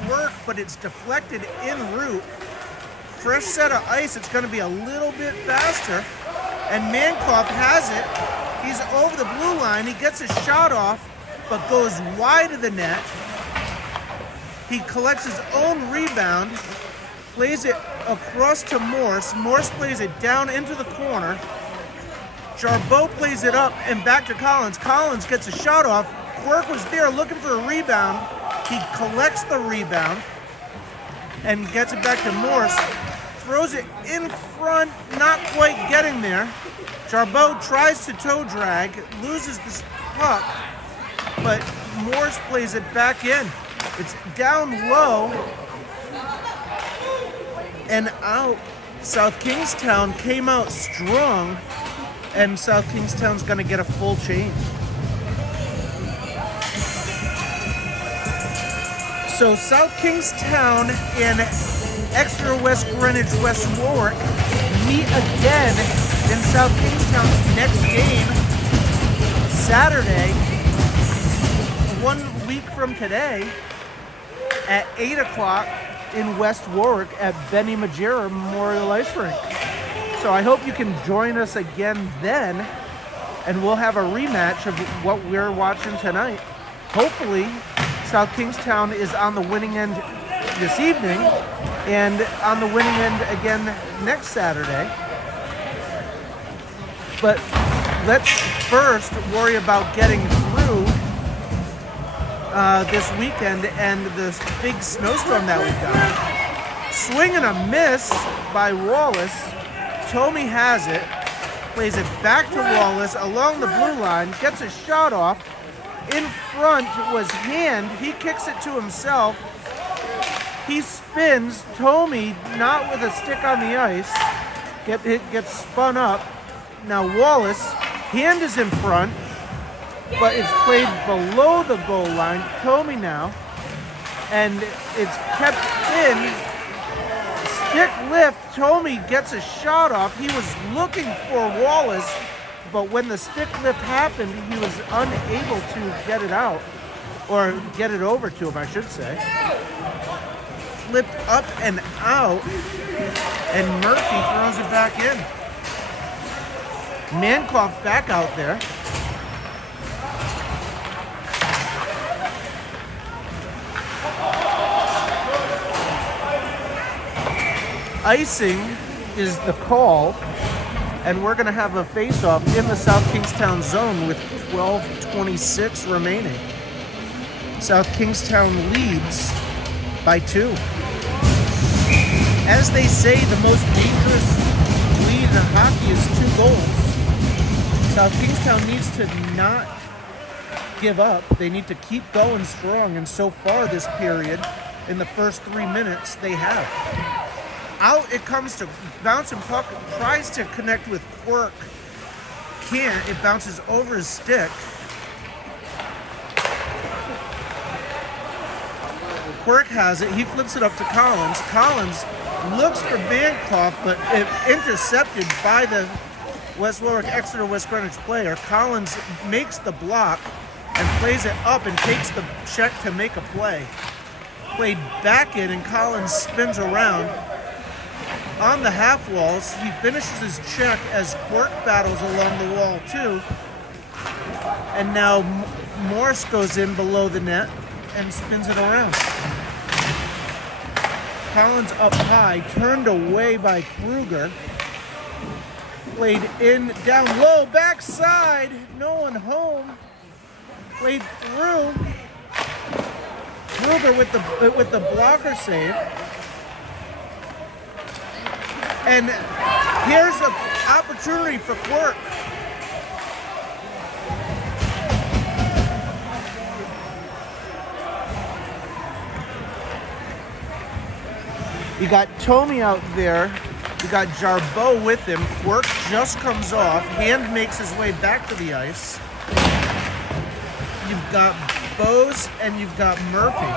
Quirk, but it's deflected en route. Fresh set of ice. It's going to be a little bit faster. And Mankoff has it. He's over the blue line. He gets his shot off, but goes wide of the net. He collects his own rebound, plays it across to Morse. Morse plays it down into the corner. Jarbeau plays it up and back to Collins. Collins gets a shot off. Quirk was there looking for a rebound. He collects the rebound and gets it back to Morse. Throws it in front, not quite getting there. Jarbeau tries to toe drag, loses the puck, but Morse plays it back in. It's down low and out. South Kingstown came out strong, and South Kingstown's going to get a full change. So South Kingstown and extra West Greenwich, West Warwick meet again in South Kingstown's next game Saturday, 1 week from today, at 8 o'clock in West Warwick at Benny Majera Memorial Ice Rink. So I hope you can join us again then, and we'll have a rematch of what we're watching tonight. Hopefully, South Kingstown is on the winning end this evening and on the winning end again next Saturday. But let's first worry about getting through this weekend and this big snowstorm that we've got. Swing and a miss by Wallace. Tomey has it, plays it back to Wallace along the blue line, gets a shot off. In front was Hand. He kicks it to himself. He spins. Tomey, not with a stick on the ice, gets spun up. Now Wallace, Hand is in front, but it's played below the goal line. Tomey now, and it's kept in. Stick lift. Tomey gets a shot off. He was looking for Wallace, but when the stick lift happened, he was unable to get it out, or get it over to him, I should say. Flipped up and out, and Murphy throws it back in. Mankoff back out there. Icing is the call, and we're going to have a face-off in the South Kingstown zone with 12:26 remaining. South Kingstown leads by 2. As they say, the most dangerous lead in hockey is 2 goals. South Kingstown needs to not give up. They need to keep going strong, and so far this period, in the first 3 minutes, they have. Out it comes to bouncing puck, tries to connect with Quirk. Can't. It bounces over his stick. Quirk has it. He flips it up to Collins. Collins looks for Bancroft, but intercepted by the West Warwick Exeter West Greenwich player. Collins makes the block and plays it up and takes the check to make a play. Played back in, and Collins spins around. On the half walls, he finishes his check as Quirk battles along the wall too. And now Morse goes in below the net and spins it around. Collins up high, turned away by Kruger. Played in, down low, backside, no one home. Played through. Kruger with the blocker save. And here's an opportunity for Quirk. You got Tomey out there. You got Jarbeau with him. Quirk just comes off. Hand makes his way back to the ice. You've got Bose and you've got Murphy.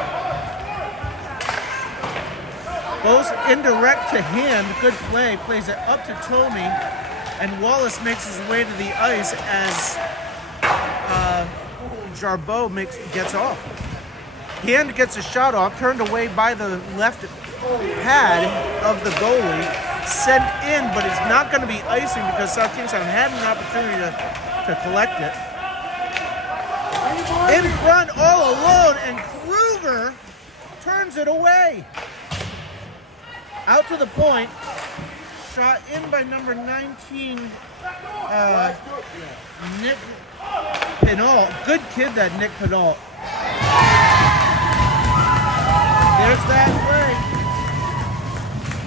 Bose indirect to Hand. Good play. Plays it up to Tomey. And Wallace makes his way to the ice as Jarbeau gets off. Hand gets a shot off. Turned away by the left pad of the goalie, sent in, but it's not going to be icing because South Kingstown had an opportunity to collect it. In front all alone, and Kruger turns it away. Out to the point, shot in by number 19, Nick Pinault. Good kid, that Nick Pinault. There's that play.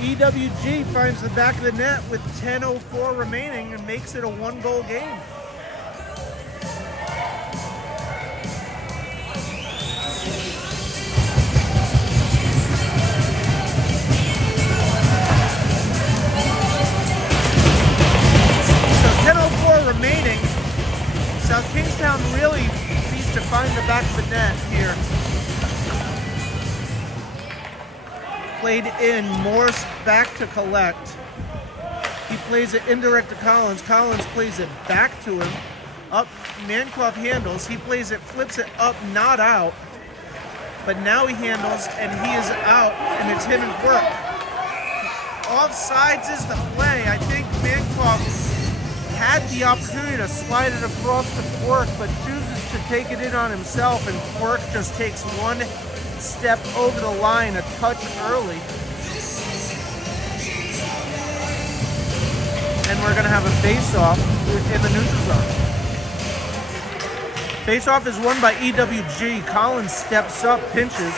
EWG finds the back of the net with 10:04 remaining and makes it a one-goal game. So 10:04 remaining. South Kingstown really needs to find the back of the net here. Played in, Morse back to collect. He plays it indirect to Collins. Collins plays it back to him. Up, Mancroft handles. He plays it, flips it up, not out. But now he handles, and he is out, and it's him and Quirk. Offsides is the play. I think Mancroft had the opportunity to slide it across the Quirk, but chooses to take it in on himself, and Quirk just takes one step over the line a touch early. And we're going to have a face-off in the neutral zone. Face-off is won by EWG. Collins steps up, pinches.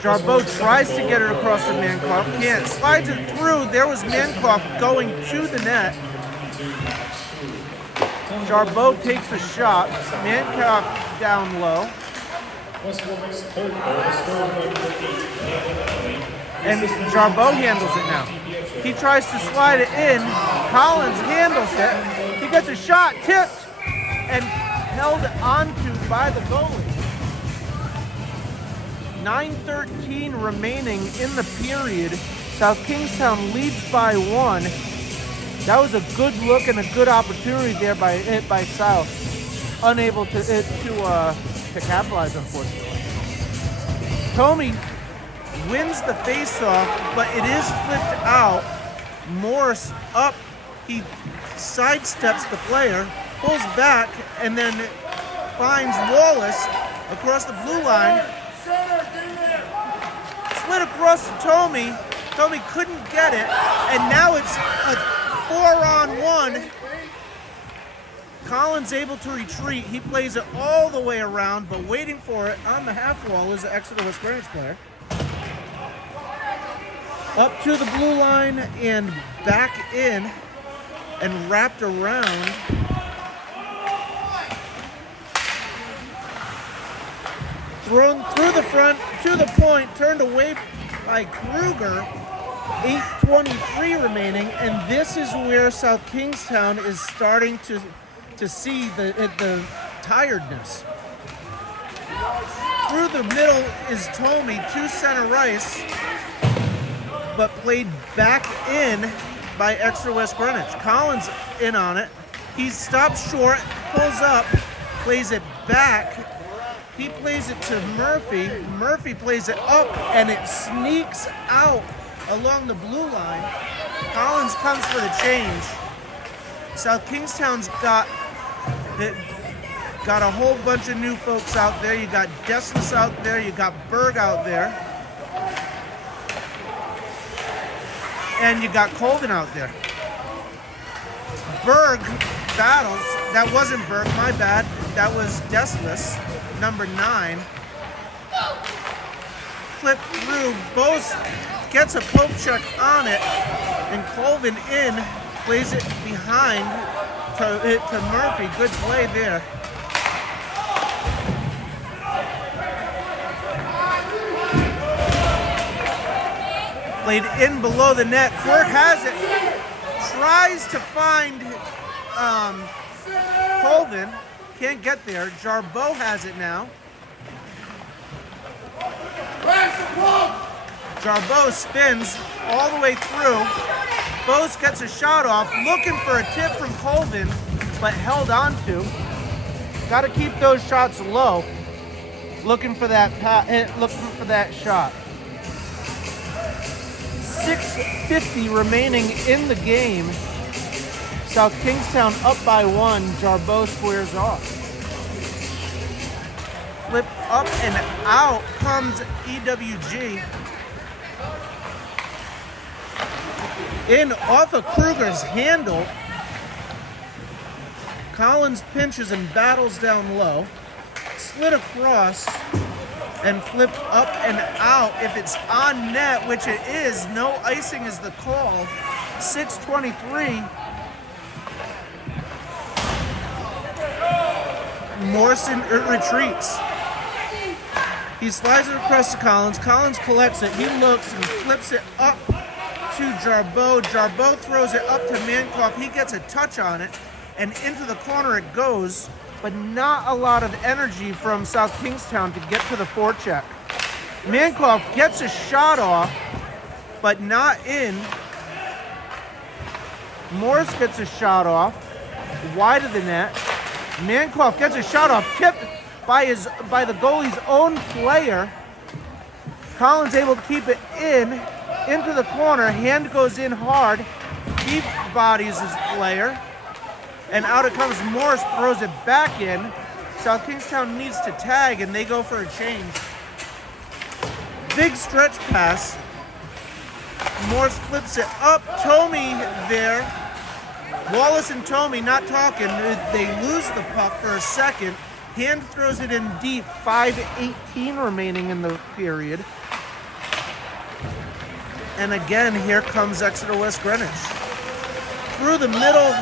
Jarbeau tries to get it across to Mancroft. Can't. Slides it through. There was Mancroft going to the net. Jarbeau takes a shot. Mancroft down low. And Jarbeau handles it now. He tries to slide it in. Collins handles it. He gets a shot, tipped, and held onto by the goalie. 9:13 remaining in the period. South Kingstown leads by 1. That was a good look and a good opportunity there by South. Unable to capitalize, unfortunately. Tomey wins the face-off, but it is flipped out. Morse up. He sidesteps the player, pulls back, and then finds Wallace across the blue line. Slid across to Tomey. Tomey couldn't get it, and now it's a 4-on-1. Collins able to retreat. He plays it all the way around, but waiting for it on the half wall is the Exeter West Greenwich player. Up to the blue line and back in and wrapped around. Thrown through the front to the point, turned away by Kruger. 8:23 remaining, and this is where South Kingstown is starting to see the tiredness. Through the middle is Tomey to center ice, but played back in by Exeter West Greenwich. Collins in on it. He stops short, pulls up, plays it back. He plays it to Murphy. Murphy plays it up, and it sneaks out along the blue line. Collins comes for the change. South Kingstown's got a whole bunch of new folks out there. You got Deslis out there. You got Berg out there. And you got Colvin out there. Berg battles. That wasn't Berg, my bad. That was Deslis, number 9. Flip through. Bose gets a poke check on it. And Colvin in. Plays it behind to Murphy. Good play there. Played in below the net. Quirk has it. Tries to find Colvin. Can't get there. Jarbeau has it now. Jarbeau spins all the way through. Bose gets a shot off. Looking for a tip from Colvin, but held on to. Got to keep those shots low. Looking for that shot. 6:50 remaining in the game. South Kingstown up by 1. Jarbeau squares off. Flip up and out comes EWG. In off of Kruger's handle. Collins pinches and battles down low. Slid across and flipped up and out. If it's on net, which it is, no icing is the call. 6:23. Morrison retreats. He slides it across to Collins. Collins collects it. He looks and flips it up to Jarbeau. Jarbeau throws it up to Mankoff. He gets a touch on it, and into the corner it goes, but not a lot of energy from South Kingstown to get to the forecheck. Mankoff gets a shot off, but not in. Morris gets a shot off, wide of the net. Mankoff gets a shot off, tipped by the goalie's own player. Collins able to keep it into the corner. Hand goes in hard. He bodies his player. And out it comes. Morris throws it back in. South Kingstown needs to tag, and they go for a change. Big stretch pass. Morris flips it up. Tomey there. Wallace and Tomey not talking. They lose the puck for a second. Hand throws it in deep. 5:18 remaining in the period. And again, here comes Exeter West Greenwich. Through the middle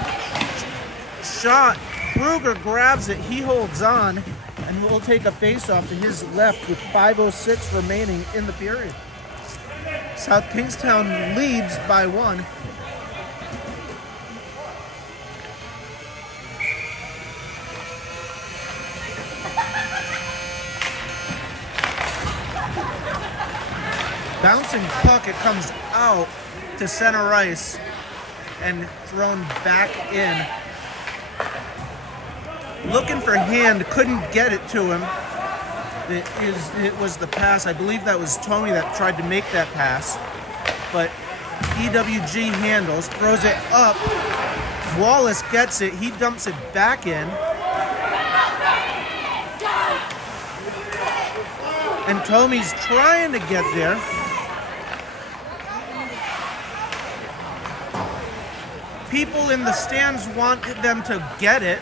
shot. Kruger grabs it. He holds on. And will take a face-off to his left with 5:06 remaining in the period. South Kingstown leads by 1. Bouncing puck, it comes out to center ice and thrown back in. Looking for Hand, couldn't get it to him. It was the pass. I believe that was Tomey that tried to make that pass. But EWG handles, throws it up. Wallace gets it. He dumps it back in. And Tomey's trying to get there. People in the stands want them to get it.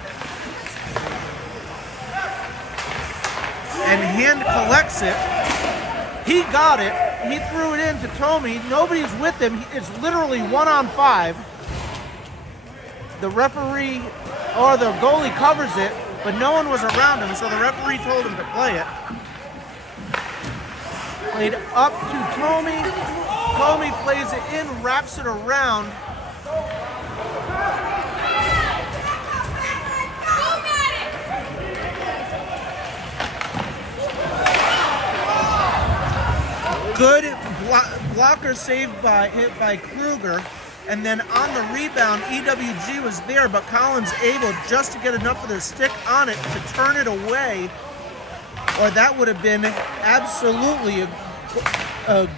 And Hand collects it. He got it. He threw it in to Tomey. Nobody's with him. It's literally 1-on-5. The referee or the goalie covers it, but no one was around him, so the referee told him to play it. Played up to Tomey. Tomey plays it in, wraps it around. Good blocker saved hit by Kruger. And then on the rebound, EWG was there, but Collins able just to get enough of their stick on it to turn it away, or that would have been absolutely a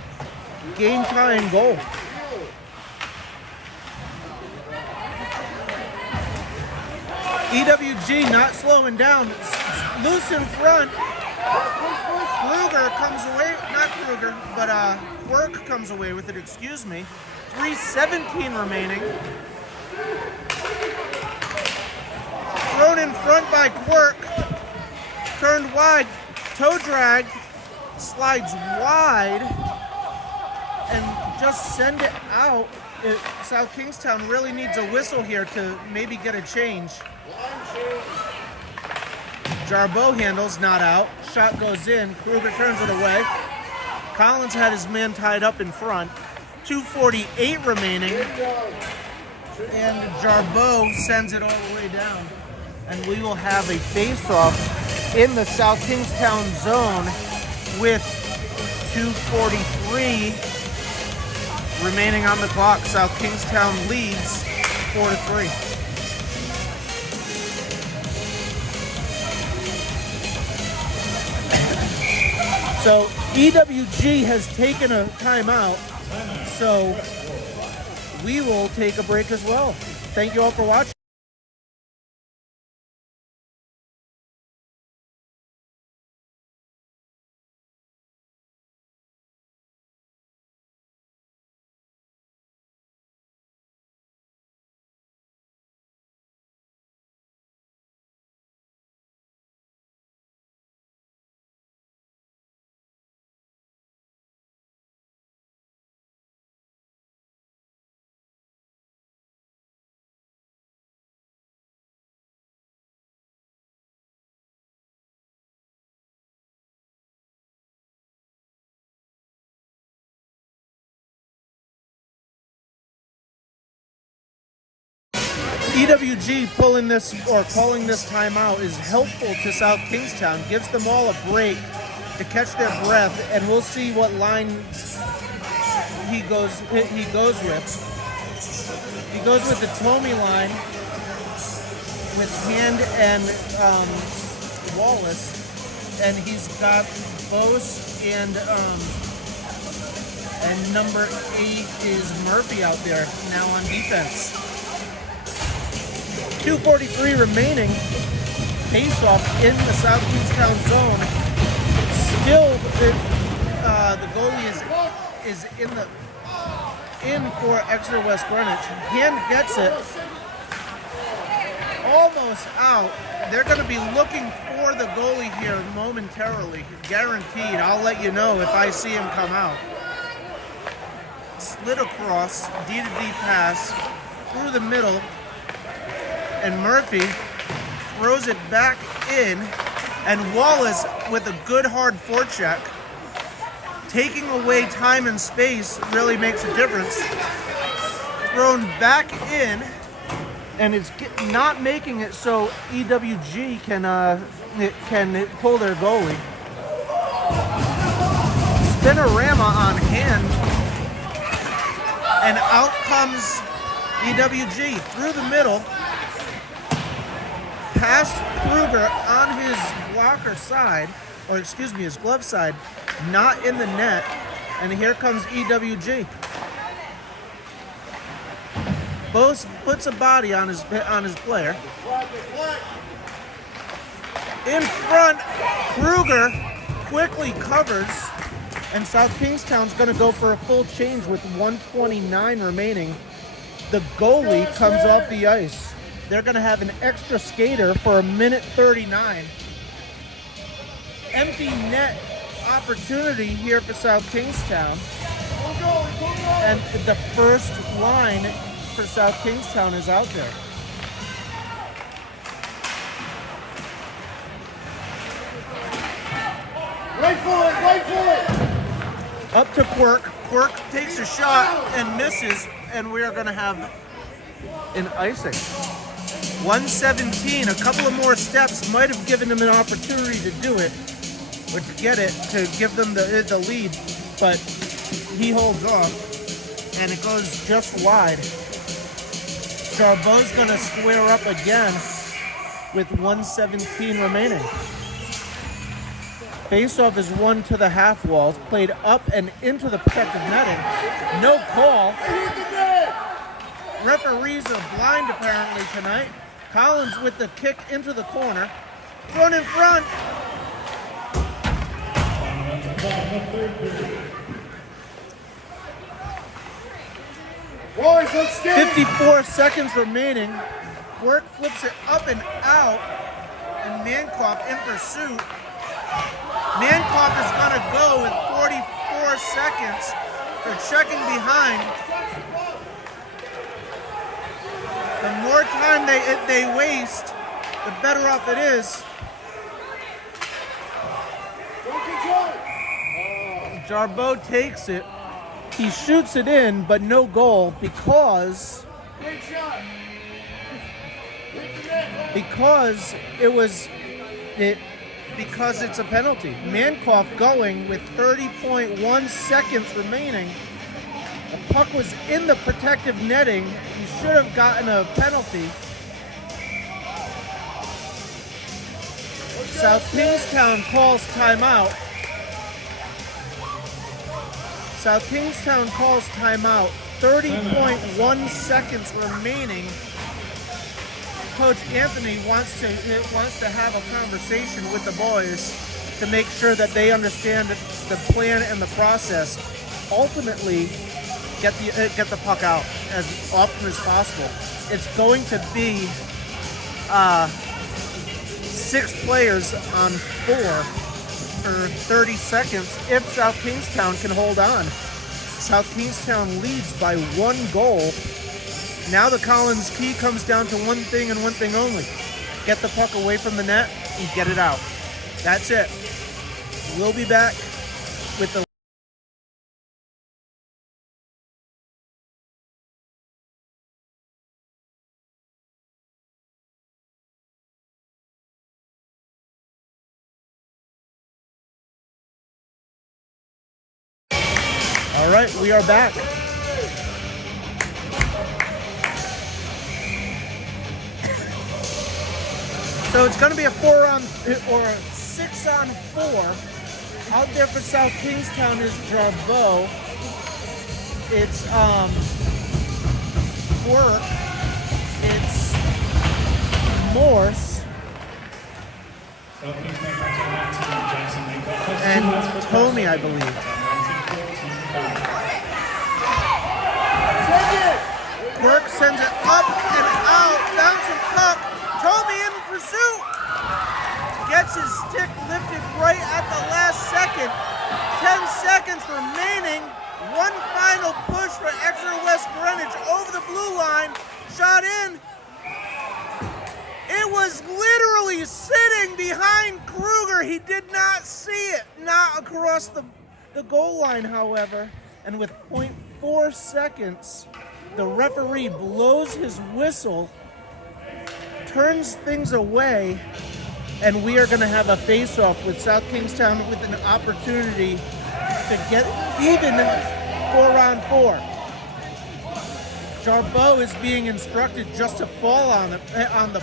game-tying goal. EWG not slowing down, loose in front. Kruger comes away, not Kruger, but Quirk comes away with it, excuse me. 3:17 remaining. Thrown in front by Quirk. Turned wide. Toe drag. Slides wide. And just send it out. South Kingstown really needs a whistle here to maybe get a change. Jarbeau handles, not out. Shot goes in. Kruger turns it away. Collins had his man tied up in front. 2:48 remaining, and Jarbeau sends it all the way down, and we will have a face-off in the South Kingstown zone with 2:43 remaining on the clock. South Kingstown leads 4-3. So EWG has taken a timeout. So we will take a break as well. Thank you all for watching. EWG pulling this or calling this timeout is helpful to South Kingstown, gives them all a break to catch their breath, and we'll see what line he goes with. He goes with the Tomey line with Hand and Wallace, and he's got Bose and number 8 is Murphy out there now on defense. 2:43 remaining. Face-off in the South Kingstown zone. Still, the goalie is in for Exeter West Greenwich. Hand gets it. Almost out. They're going to be looking for the goalie here momentarily. Guaranteed. I'll let you know if I see him come out. Slid across. D-to-D pass. Through the middle. And Murphy throws it back in, and Wallace with a good hard forecheck. Taking away time and space really makes a difference. Thrown back in, and it's not making it so EWG can pull their goalie. Spinorama on Hand, and out comes EWG through the middle. Past Kruger on his blocker side, or excuse me, his glove side, not in the net, and here comes EWG. Bose puts a body on his player. In front, Kruger quickly covers, and South Kingstown's going to go for a full change with 1:29 remaining. The goalie comes off the ice. They're going to have an extra skater for 1:39. Empty net opportunity here for South Kingstown. And the first line for South Kingstown is out there. Wait for it! Up to Quirk. Quirk takes a shot and misses, and we are going to have an icing. 117. A couple of more steps might have given them an opportunity to do it, or to get it, to give them the lead, but he holds on, and it goes just wide. Jarbo's going to square up again with 117 remaining. Faceoff is won to the half walls, played up and into the protective netting. No call. Referees are blind apparently tonight. Collins with the kick into the corner. Front in front. Boys, let's stay. 54 seconds remaining. Quirk flips it up and out, and Mankoff in pursuit. Mankoff is going to go with 44 seconds. They're checking behind. The more time they waste, the better off it is. Jarbo takes it. He shoots it in, but no goal because it's a penalty. Mankoff going with 30.1 seconds remaining. The puck was in the protective netting. He should have gotten a penalty. South Kingstown calls timeout. South Kingstown calls timeout. 30.1 seconds remaining. Coach Anthony wants to have a conversation with the boys to make sure that they understand the plan and the process. Ultimately, get the puck out as often as possible. It's going to be 6 players on 4 for 30 seconds if South Kingstown can hold on. South Kingstown leads by 1 goal. Now the Collins key comes down to one thing and one thing only. Get the puck away from the net and get it out. That's it. We'll be back with the All right, we are back. So it's going to be a 6-on-4. Out there for South Kingstown is Jarbo. It's Quirk. It's Morse. And Tommy, I believe. Quirk sends it up and out, bouncing puck. Tommy in pursuit. Gets his stick lifted right at the last second. 10 seconds remaining. One final push for Exeter West Greenwich over the blue line. Shot in. It was literally sitting behind Kruger. He did not see it. Not across the goal line, however. And with 0.4 seconds, the referee blows his whistle, turns things away, and we are going to have a face-off with South Kingstown with an opportunity to get even 4-on-4. Jarbo is being instructed just to fall on the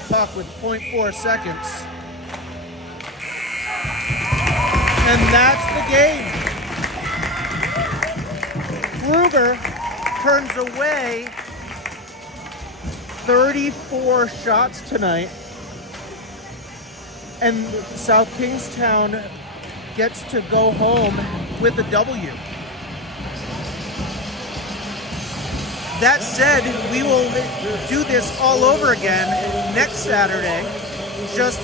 puck with 0.4 seconds. And that's the game. Kruger turns away 34 shots tonight, and South Kingstown gets to go home with a W. That said, we will do this all over again next Saturday, just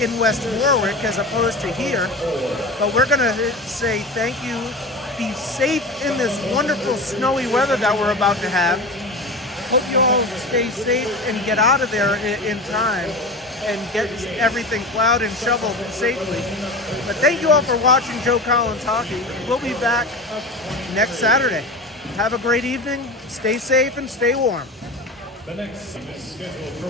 in West Warwick as opposed to here. But we're going to say thank you. Be safe in this wonderful snowy weather that we're about to have. Hope you all stay safe and get out of there in time. and get everything plowed and shoveled safely. But thank you all for watching Joe Collins Hockey. We'll be back next Saturday. Have a great evening. Stay safe and stay warm. The next team is scheduled for